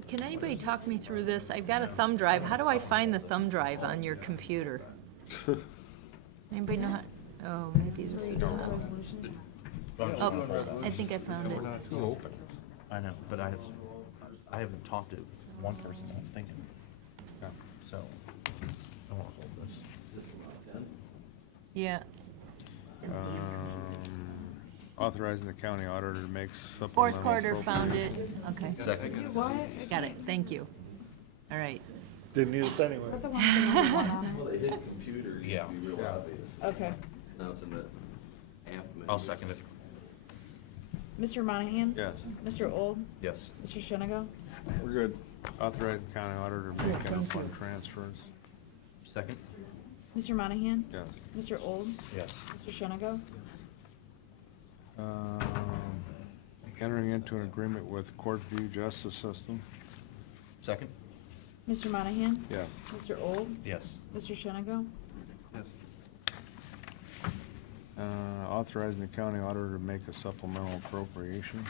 Can anybody talk me through this? I've got a thumb drive. How do I find the thumb drive on your computer? Anybody know how? Oh, maybe this is. Oh, I think I found it. I know, but I haven't talked to one person, I'm thinking. Yeah. So, I won't hold this. Is this about 10? Yeah. Authorizing the county auditor to make supplemental. Fourth quarter, found it. Okay. Second. Got it. Thank you. All right. Didn't need us anyway. Put the ones that have one on Well, they hit computer, used Yeah. to be real Yeah. obvious. it. Okay. Now it's in the app menu. I'll second it. Mr. Monahan? Yes, Mr. Old? Yes. Mr. Shenigo? we're good. Authorize the county auditor to make interfund transfers. Second? Mr. Monahan? Yes. Mr. Old? Yes. Mr. Shenigo? Entering into an agreement with Courtview Justice System. Second? Mr. Monahan? Yes. Mr. Old? Yes. Mr. Shenigo? Yes. Authorizing the county auditor to make a supplemental appropriation.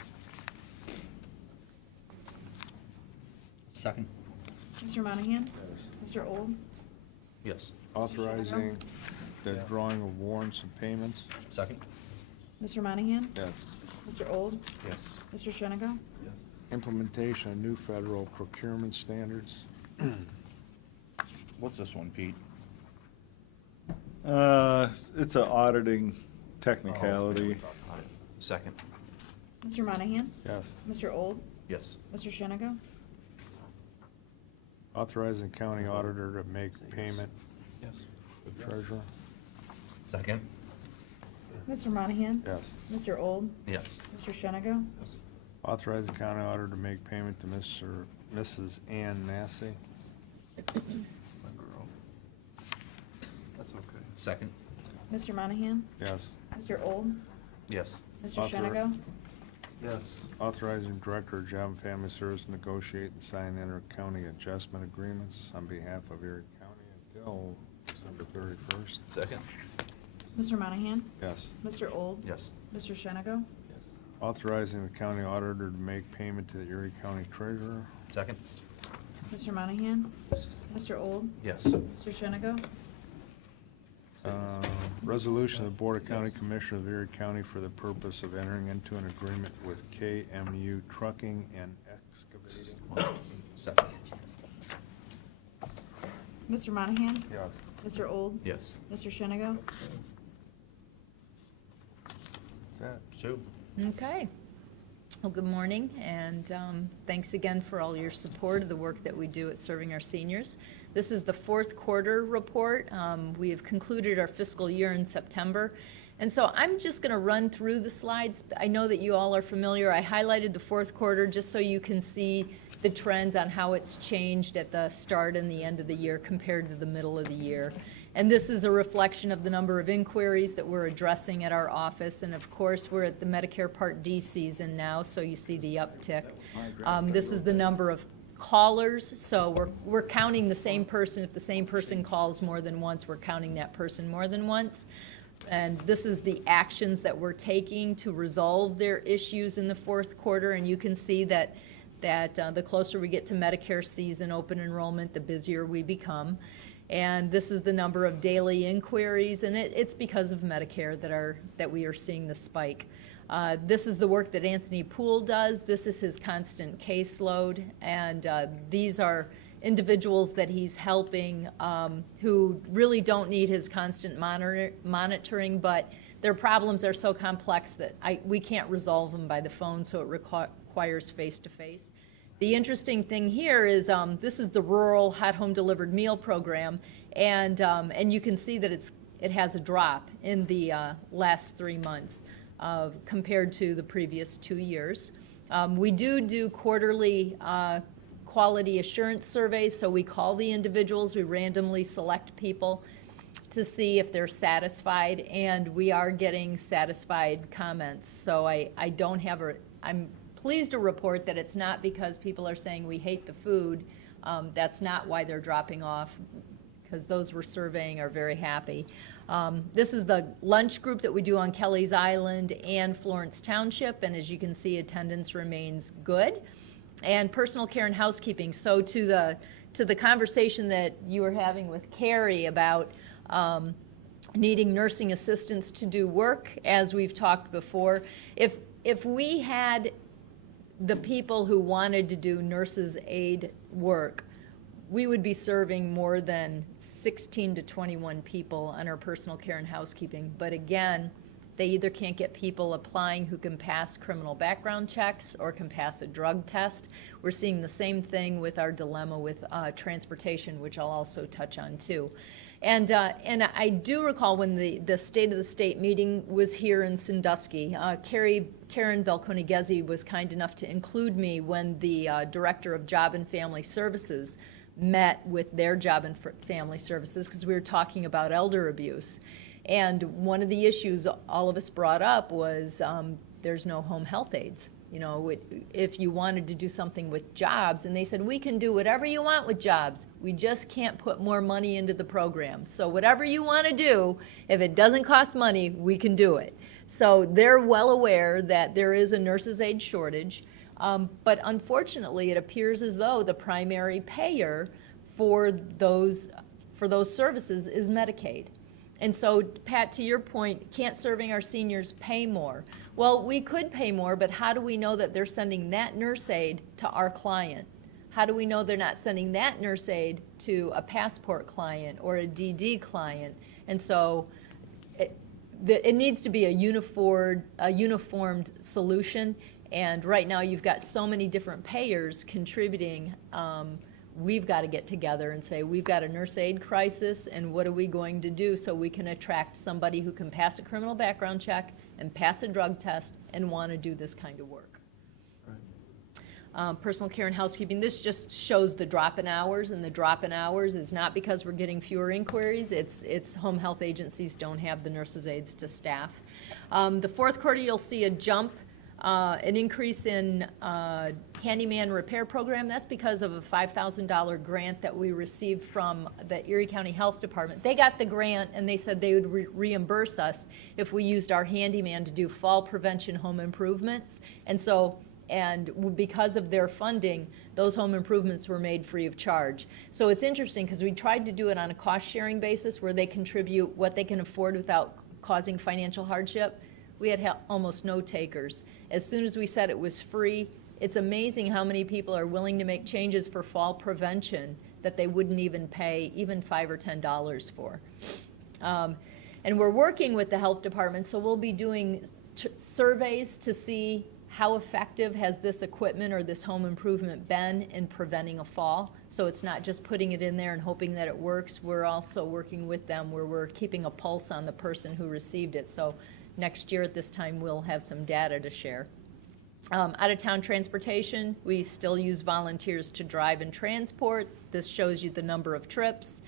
Second? Mr. Monahan? Mr. Old? Yes. Authorizing the drawing of warrants and payments. Second? Mr. Monahan? Yes. Mr. Old? Yes. Mr. Shenigo? Yes. Implementation of new federal procurement standards. What's this one, Pete? It's an auditing technicality. Second? Mr. Monahan? Yes. Mr. Old? Yes. Mr. Shenigo? Authorizing county auditor to make payment. Yes. The treasurer. Second? Mr. Monahan? Yes. Mr. Old? Yes. Mr. Shenigo? Authorizing county auditor to make payment to Mrs. Ann Massey. That's okay. Second? Mr. Monahan? Yes. Mr. Old? Yes. Mr. Author- Shenigo? Yes. Authorizing Director of Job and Family Service to negotiate and sign inter-county adjustment agreements on behalf of Erie County until December 31st. Second? Mr. Monahan? Yes. Mr. Old? Yes. Mr. Shenigo? Yes. Authorizing the county auditor to make payment to the Erie County Treasurer. Second? Mr. Monahan? Mr. Old? Yes. Mr. Shenigo? Resolution of the Board of County Commissioners of Erie County for the purpose of entering into an agreement with KMU Trucking and Excavating. Second? Mr. Monahan? Yes. Mr. Old? Yes. Mr. Shenigo? That's Sue? Okay. Well, good morning, and thanks again for all your support of the work that we do at Serving Our Seniors. This is the fourth quarter report. We have concluded our fiscal year in September, and so I'm just going to run through the slides. I know that you all are familiar. I highlighted the fourth quarter just so you can see the trends on how it's changed at the start and the end of the year compared to the middle of the year. And this is a reflection of the number of inquiries that we're addressing at our office. And of course, we're at the Medicare Part D season now, so you see the uptick. This is the number of callers, so we're counting the same person. If the same person calls more than once, we're counting that person more than once. And this is the actions that we're taking to resolve their issues in the fourth quarter. And you can see that the closer we get to Medicare season open enrollment, the busier we become. And this is the number of daily inquiries, and it's because of Medicare that we are seeing the spike. This is the work that Anthony Poole does. This is his constant caseload, and these are individuals that he's helping who really don't need his constant monitoring, but their problems are so complex that we can't resolve them by the phone, so it requires face-to-face. The interesting thing here is this is the rural hot home delivered meal program, and you can see that it has a drop in the last 3 months compared to the previous 2 years. We do quarterly quality assurance surveys, so we call the individuals, we randomly select people to see if they're satisfied, and we are getting satisfied comments. So I'm pleased to report that it's not because people are saying we hate the food. That's not why they're dropping off, because those we're surveying are very happy. This is the lunch group that we do on Kelly's Island and Florence Township, and as you can see, attendance remains good. And personal care and housekeeping. So to the conversation that you were having with Carrie about needing nursing assistants to do work, as we've talked before, if we had the people who wanted to do nurses' aid work, we would be serving more than 16 to 21 people on our personal care and housekeeping. But again, they either can't get people applying who can pass criminal background checks or can pass a drug test. We're seeing the same thing with our dilemma with transportation, which I'll also touch on too. And I do recall when the State of the State meeting was here in Sandusky, Karen Belkoni-Gezi was kind enough to include me when the Director of Job and Family Services met with their Job and Family Services, because we were talking about elder abuse. And one of the issues all of us brought up was there's no home health aides. You know, if you wanted to do something with jobs, and they said, we can do whatever you want with jobs. We just can't put more money into the program. So whatever you want to do, if it doesn't cost money, we can do it. So they're well aware that there is a nurses' aid shortage. But unfortunately, it appears as though the primary payer for those services is Medicaid. And so, Pat, to your point, can't serving our seniors pay more? Well, we could pay more, but how do we know that they're sending that nurse aid to our client? How do we know they're not sending that nurse aid to a Passport client or a DD client? And so it needs to be a uniformed solution. And right now you've got so many different payers contributing. We've got to get together and say, we've got a nurse aid crisis, and what are we going to do so we can attract somebody who can pass a criminal background check and pass a drug test and want to do this kind of work. Right. Personal care and housekeeping, this just shows the drop in hours, and the drop in hours is not because we're getting fewer inquiries, it's home health agencies don't have the nurses' aides to staff. The fourth quarter, you'll see a jump, an increase in handyman repair program. That's because of a $5,000 grant that we received from the Erie County Health Department. They got the grant, and they said they would reimburse us if we used our handyman to do fall prevention home improvements. And because of their funding, those home improvements were made free of charge. So it's interesting because we tried to do it on a cost-sharing basis where they contribute what they can afford without causing financial hardship. We had almost no takers. As soon as we said it was free, it's amazing how many people are willing to make changes for fall prevention that they wouldn't even pay even $5 or $10 for. And we're working with the health department, so we'll be doing surveys to see how effective has this equipment or this home improvement been in preventing a fall. So it's not just putting it in there and hoping that it works. We're also working with them where we're keeping a pulse on the person who received it. So next year at this time, we'll have some data to share. Out-of-town transportation, we still use volunteers to drive and transport. This shows you the number of trips.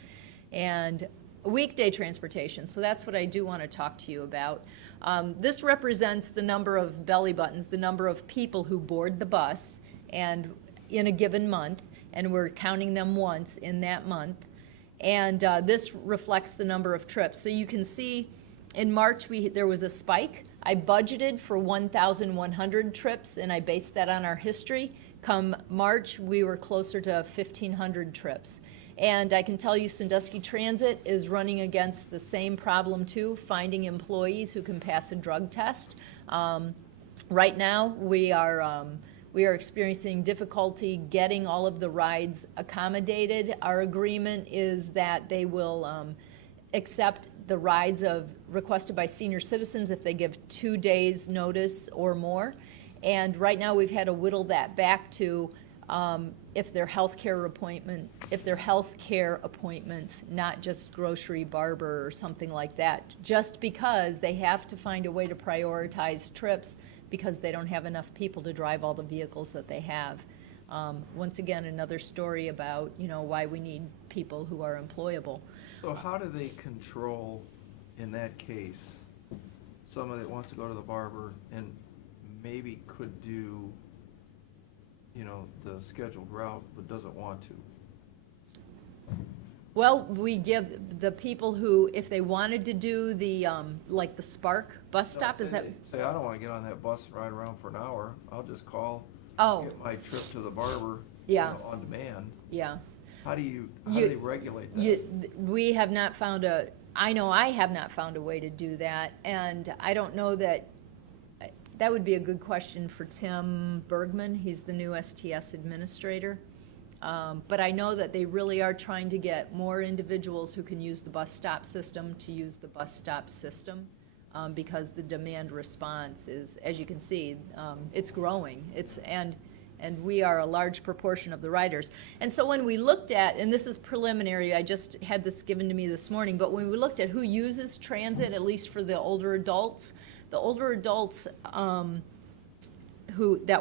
And weekday transportation, so that's what I do want to talk to you about. This represents the number of belly buttons, the number of people who board the bus and in a given month, and we're counting them once in that month. And this reflects the number of trips. So you can see in March there was a spike. I budgeted for 1,100 trips, and I based that on our history. Come March, we were closer to 1,500 trips. And I can tell you Sandusky Transit is running against the same problem too, finding employees who can pass a drug test. Right now, we are experiencing difficulty getting all of the rides accommodated. Our agreement is that they will accept the rides requested by senior citizens if they give 2 days notice or more. And right now we've had to whittle that back to if they're healthcare appointments, not just grocery, barber, or something like that, just because they have to find a way to prioritize trips because they don't have enough people to drive all the vehicles that they have. Once again, another story about why we need people who are employable. So how do they control, in that case, someone that wants to go to the barber and maybe could do the scheduled route, but doesn't want to? Well, we give the people who, if they wanted to do the, like the Spark bus stop, is that? Say, I don't want to get on that bus and ride around for an hour. I'll just call, Oh, get my trip to the barber, Yeah. On demand. yeah. How do they regulate that? We have not found I know I have not found a way to do that, and I don't know that would be a good question for Tim Bergman. He's the new STS administrator. But I know that they really are trying to get more individuals who can use the bus stop system to use the bus stop system, because the demand response is, as you can see, it's growing. And we are a large proportion of the riders. And so when we looked at, and this is preliminary, I just had this given to me this morning, but when we looked at who uses transit, at least for the older adults that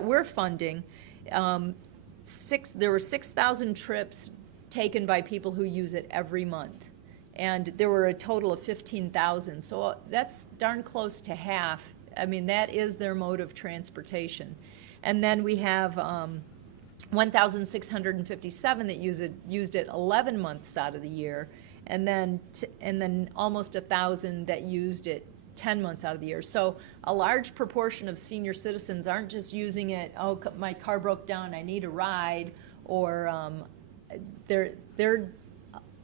we're funding, there were 6,000 trips taken by people who use it every month. And there were a total of 15,000. So that's darn close to half. I mean, that is their mode of transportation. And then we have 1,657 that used it 11 months out of the year, and then almost 1,000 that used it 10 months out of the year. So a large proportion of senior citizens aren't just using it, oh, my car broke down, I need a ride, or they're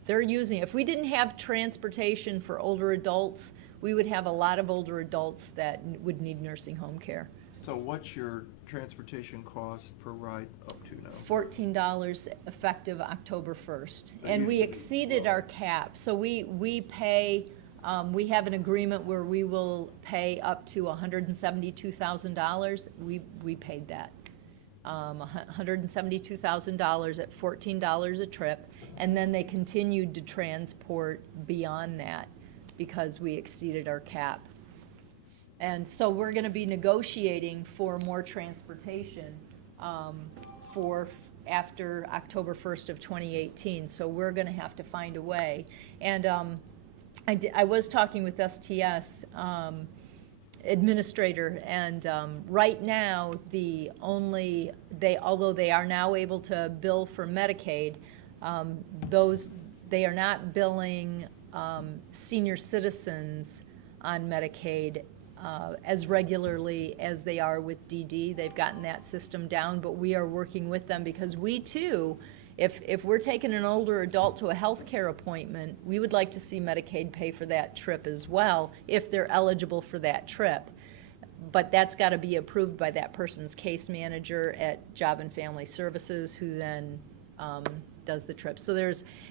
using it. If we didn't have transportation for older adults, we would have a lot of older adults that would need nursing home care. So what's your transportation cost per ride up to now? $14 effective October 1st. That And we used to be exceeded 12. our cap. So we pay, we have an agreement where we will pay up to $172,000. We paid that. $172,000 at $14 a trip. And then they continued to transport beyond that because we exceeded our cap. And so we're going to be negotiating for more transportation for after October 1st of 2018. So we're going to have to find a way. And I was talking with STS administrator, and right now although they are now able to bill for Medicaid, they are not billing senior citizens on Medicaid as regularly as they are with DD. They've gotten that system down, but we are working with them because we too, if we're taking an older adult to a health care appointment, we would like to see Medicaid pay for that trip as well if they're eligible for that trip. But that's got to be approved by that person's case manager at Job and Family Services, who then does the trip. So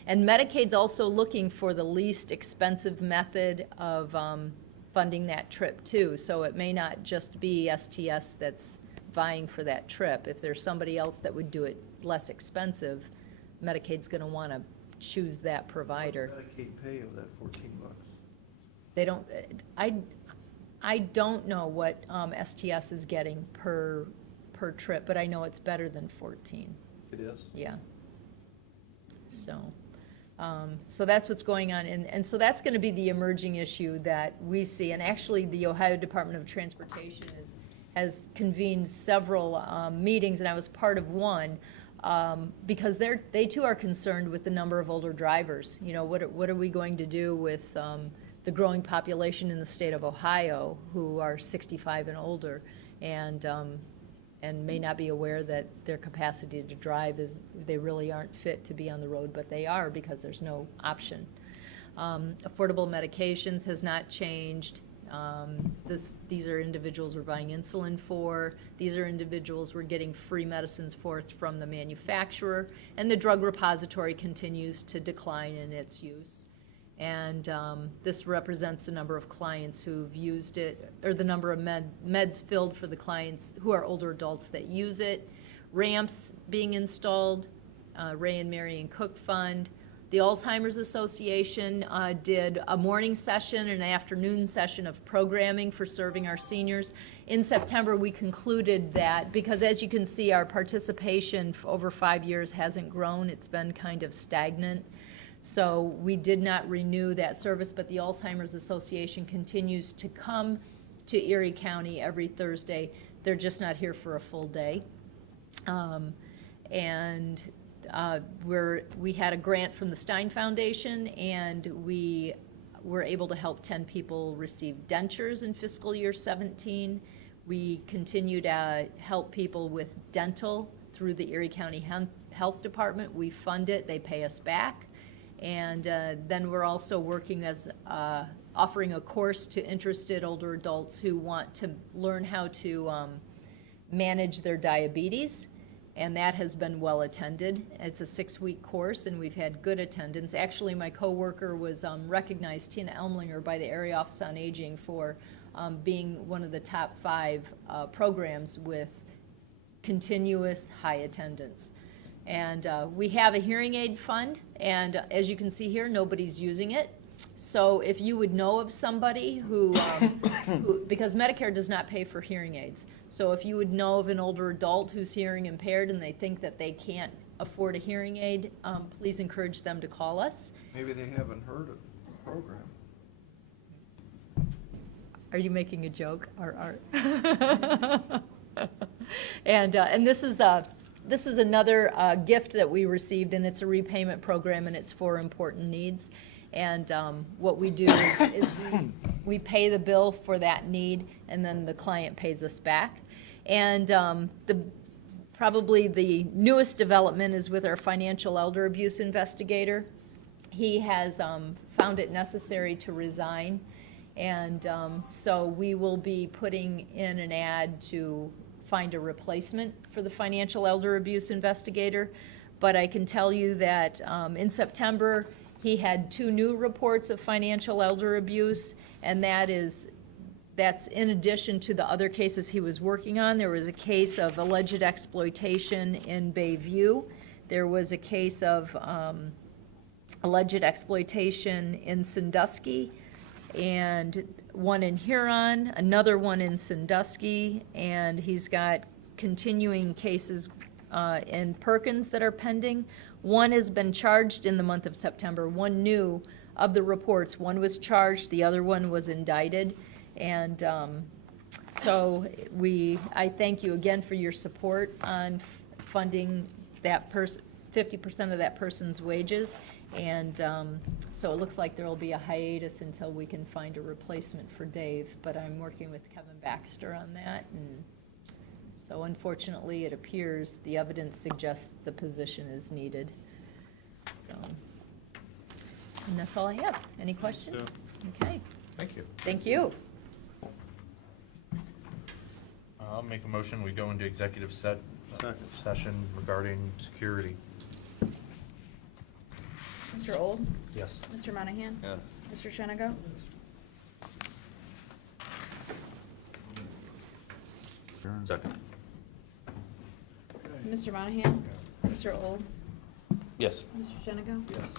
and Medicaid's also looking for the least expensive method of funding that trip too. So it may not just be STS that's vying for that trip. If there's somebody else that would do it less expensive, Medicaid's going to want to choose that provider. What's Medicaid pay of that $14? They don't. I don't know what STS is getting per trip, but I know it's better than 14. It is? Yeah. So that's what's going on, and so that's going to be the emerging issue that we see. And actually, the Ohio Department of Transportation has convened several meetings, and I was part of one, because they too are concerned with the number of older drivers. You know, what are we going to do with the growing population in the state of Ohio who are 65 and older, and may not be aware that their capacity to drive they really aren't fit to be on the road, but they are because there's no option. Affordable medications has not changed. These are individuals we're buying insulin for. These are individuals we're getting free medicines for from the manufacturer, and the drug repository continues to decline in its use. And this represents the number of clients who've used it, or the number of meds filled for the clients who are older adults that use it. Ramps being installed, Ray and Marion Cook Fund. The Alzheimer's Association did a morning session and an afternoon session of programming for serving our seniors. In September, we concluded that because, as you can see, our participation for over 5 years hasn't grown. It's been kind of stagnant. So we did not renew that service, but the Alzheimer's Association continues to come to Erie County every Thursday. They're just not here for a full day. And we had a grant from the Stein Foundation, and we were able to help 10 people receive dentures in fiscal year 17. We continue to help people with dental through the Erie County Health Department. We fund it, they pay us back. And then we're also working as offering a course to interested older adults who want to learn how to manage their diabetes. And that has been well attended. It's a 6-week course, and we've had good attendance. Actually, my coworker was recognized, Tina Elmlinger, by the Area Office on Aging for being one of the top 5 programs with continuous high attendance. And we have a hearing aid fund, and as you can see here, nobody's using it. So if you would know of somebody who because Medicare does not pay for hearing aids, so if you would know of an older adult who's hearing impaired and they think that they can't afford a hearing aid, please encourage them to call us. Maybe they haven't heard of the program. Are you making a joke? And this is another gift that we received, and it's a repayment program, and it's for important needs. And what we do is we pay the bill for that need, and then the client pays us back. And probably the newest development is with our financial elder abuse investigator. He has found it necessary to resign, and so we will be putting in an ad to find a replacement for the financial elder abuse investigator. But I can tell you that in September, he had 2 new reports of financial elder abuse, and that's in addition to the other cases he was working on. There was a case of alleged exploitation in Bayview. There was a case of alleged exploitation in Sandusky, and one in Huron, another one in Sandusky, and he's got continuing cases in Perkins that are pending. One has been charged in the month of September. One new of the reports, one was charged, the other one was indicted. And so I thank you again for your support on funding that 50% of that person's wages. And so it looks like there will be a hiatus until we can find a replacement for Dave, but I'm working with Kevin Baxter on that. And so unfortunately, it appears the evidence suggests the position is needed. So, and that's all I have. Any questions? Okay. Thank you. Thank you. I'll make a motion, we go into executive session regarding security. Mr. Old? Yes. Mr. Monahan? Yeah. Mr. Shenigo? Second. Mr. Monahan? Mr. Old? Yes. Mr. Shenigo? Yes.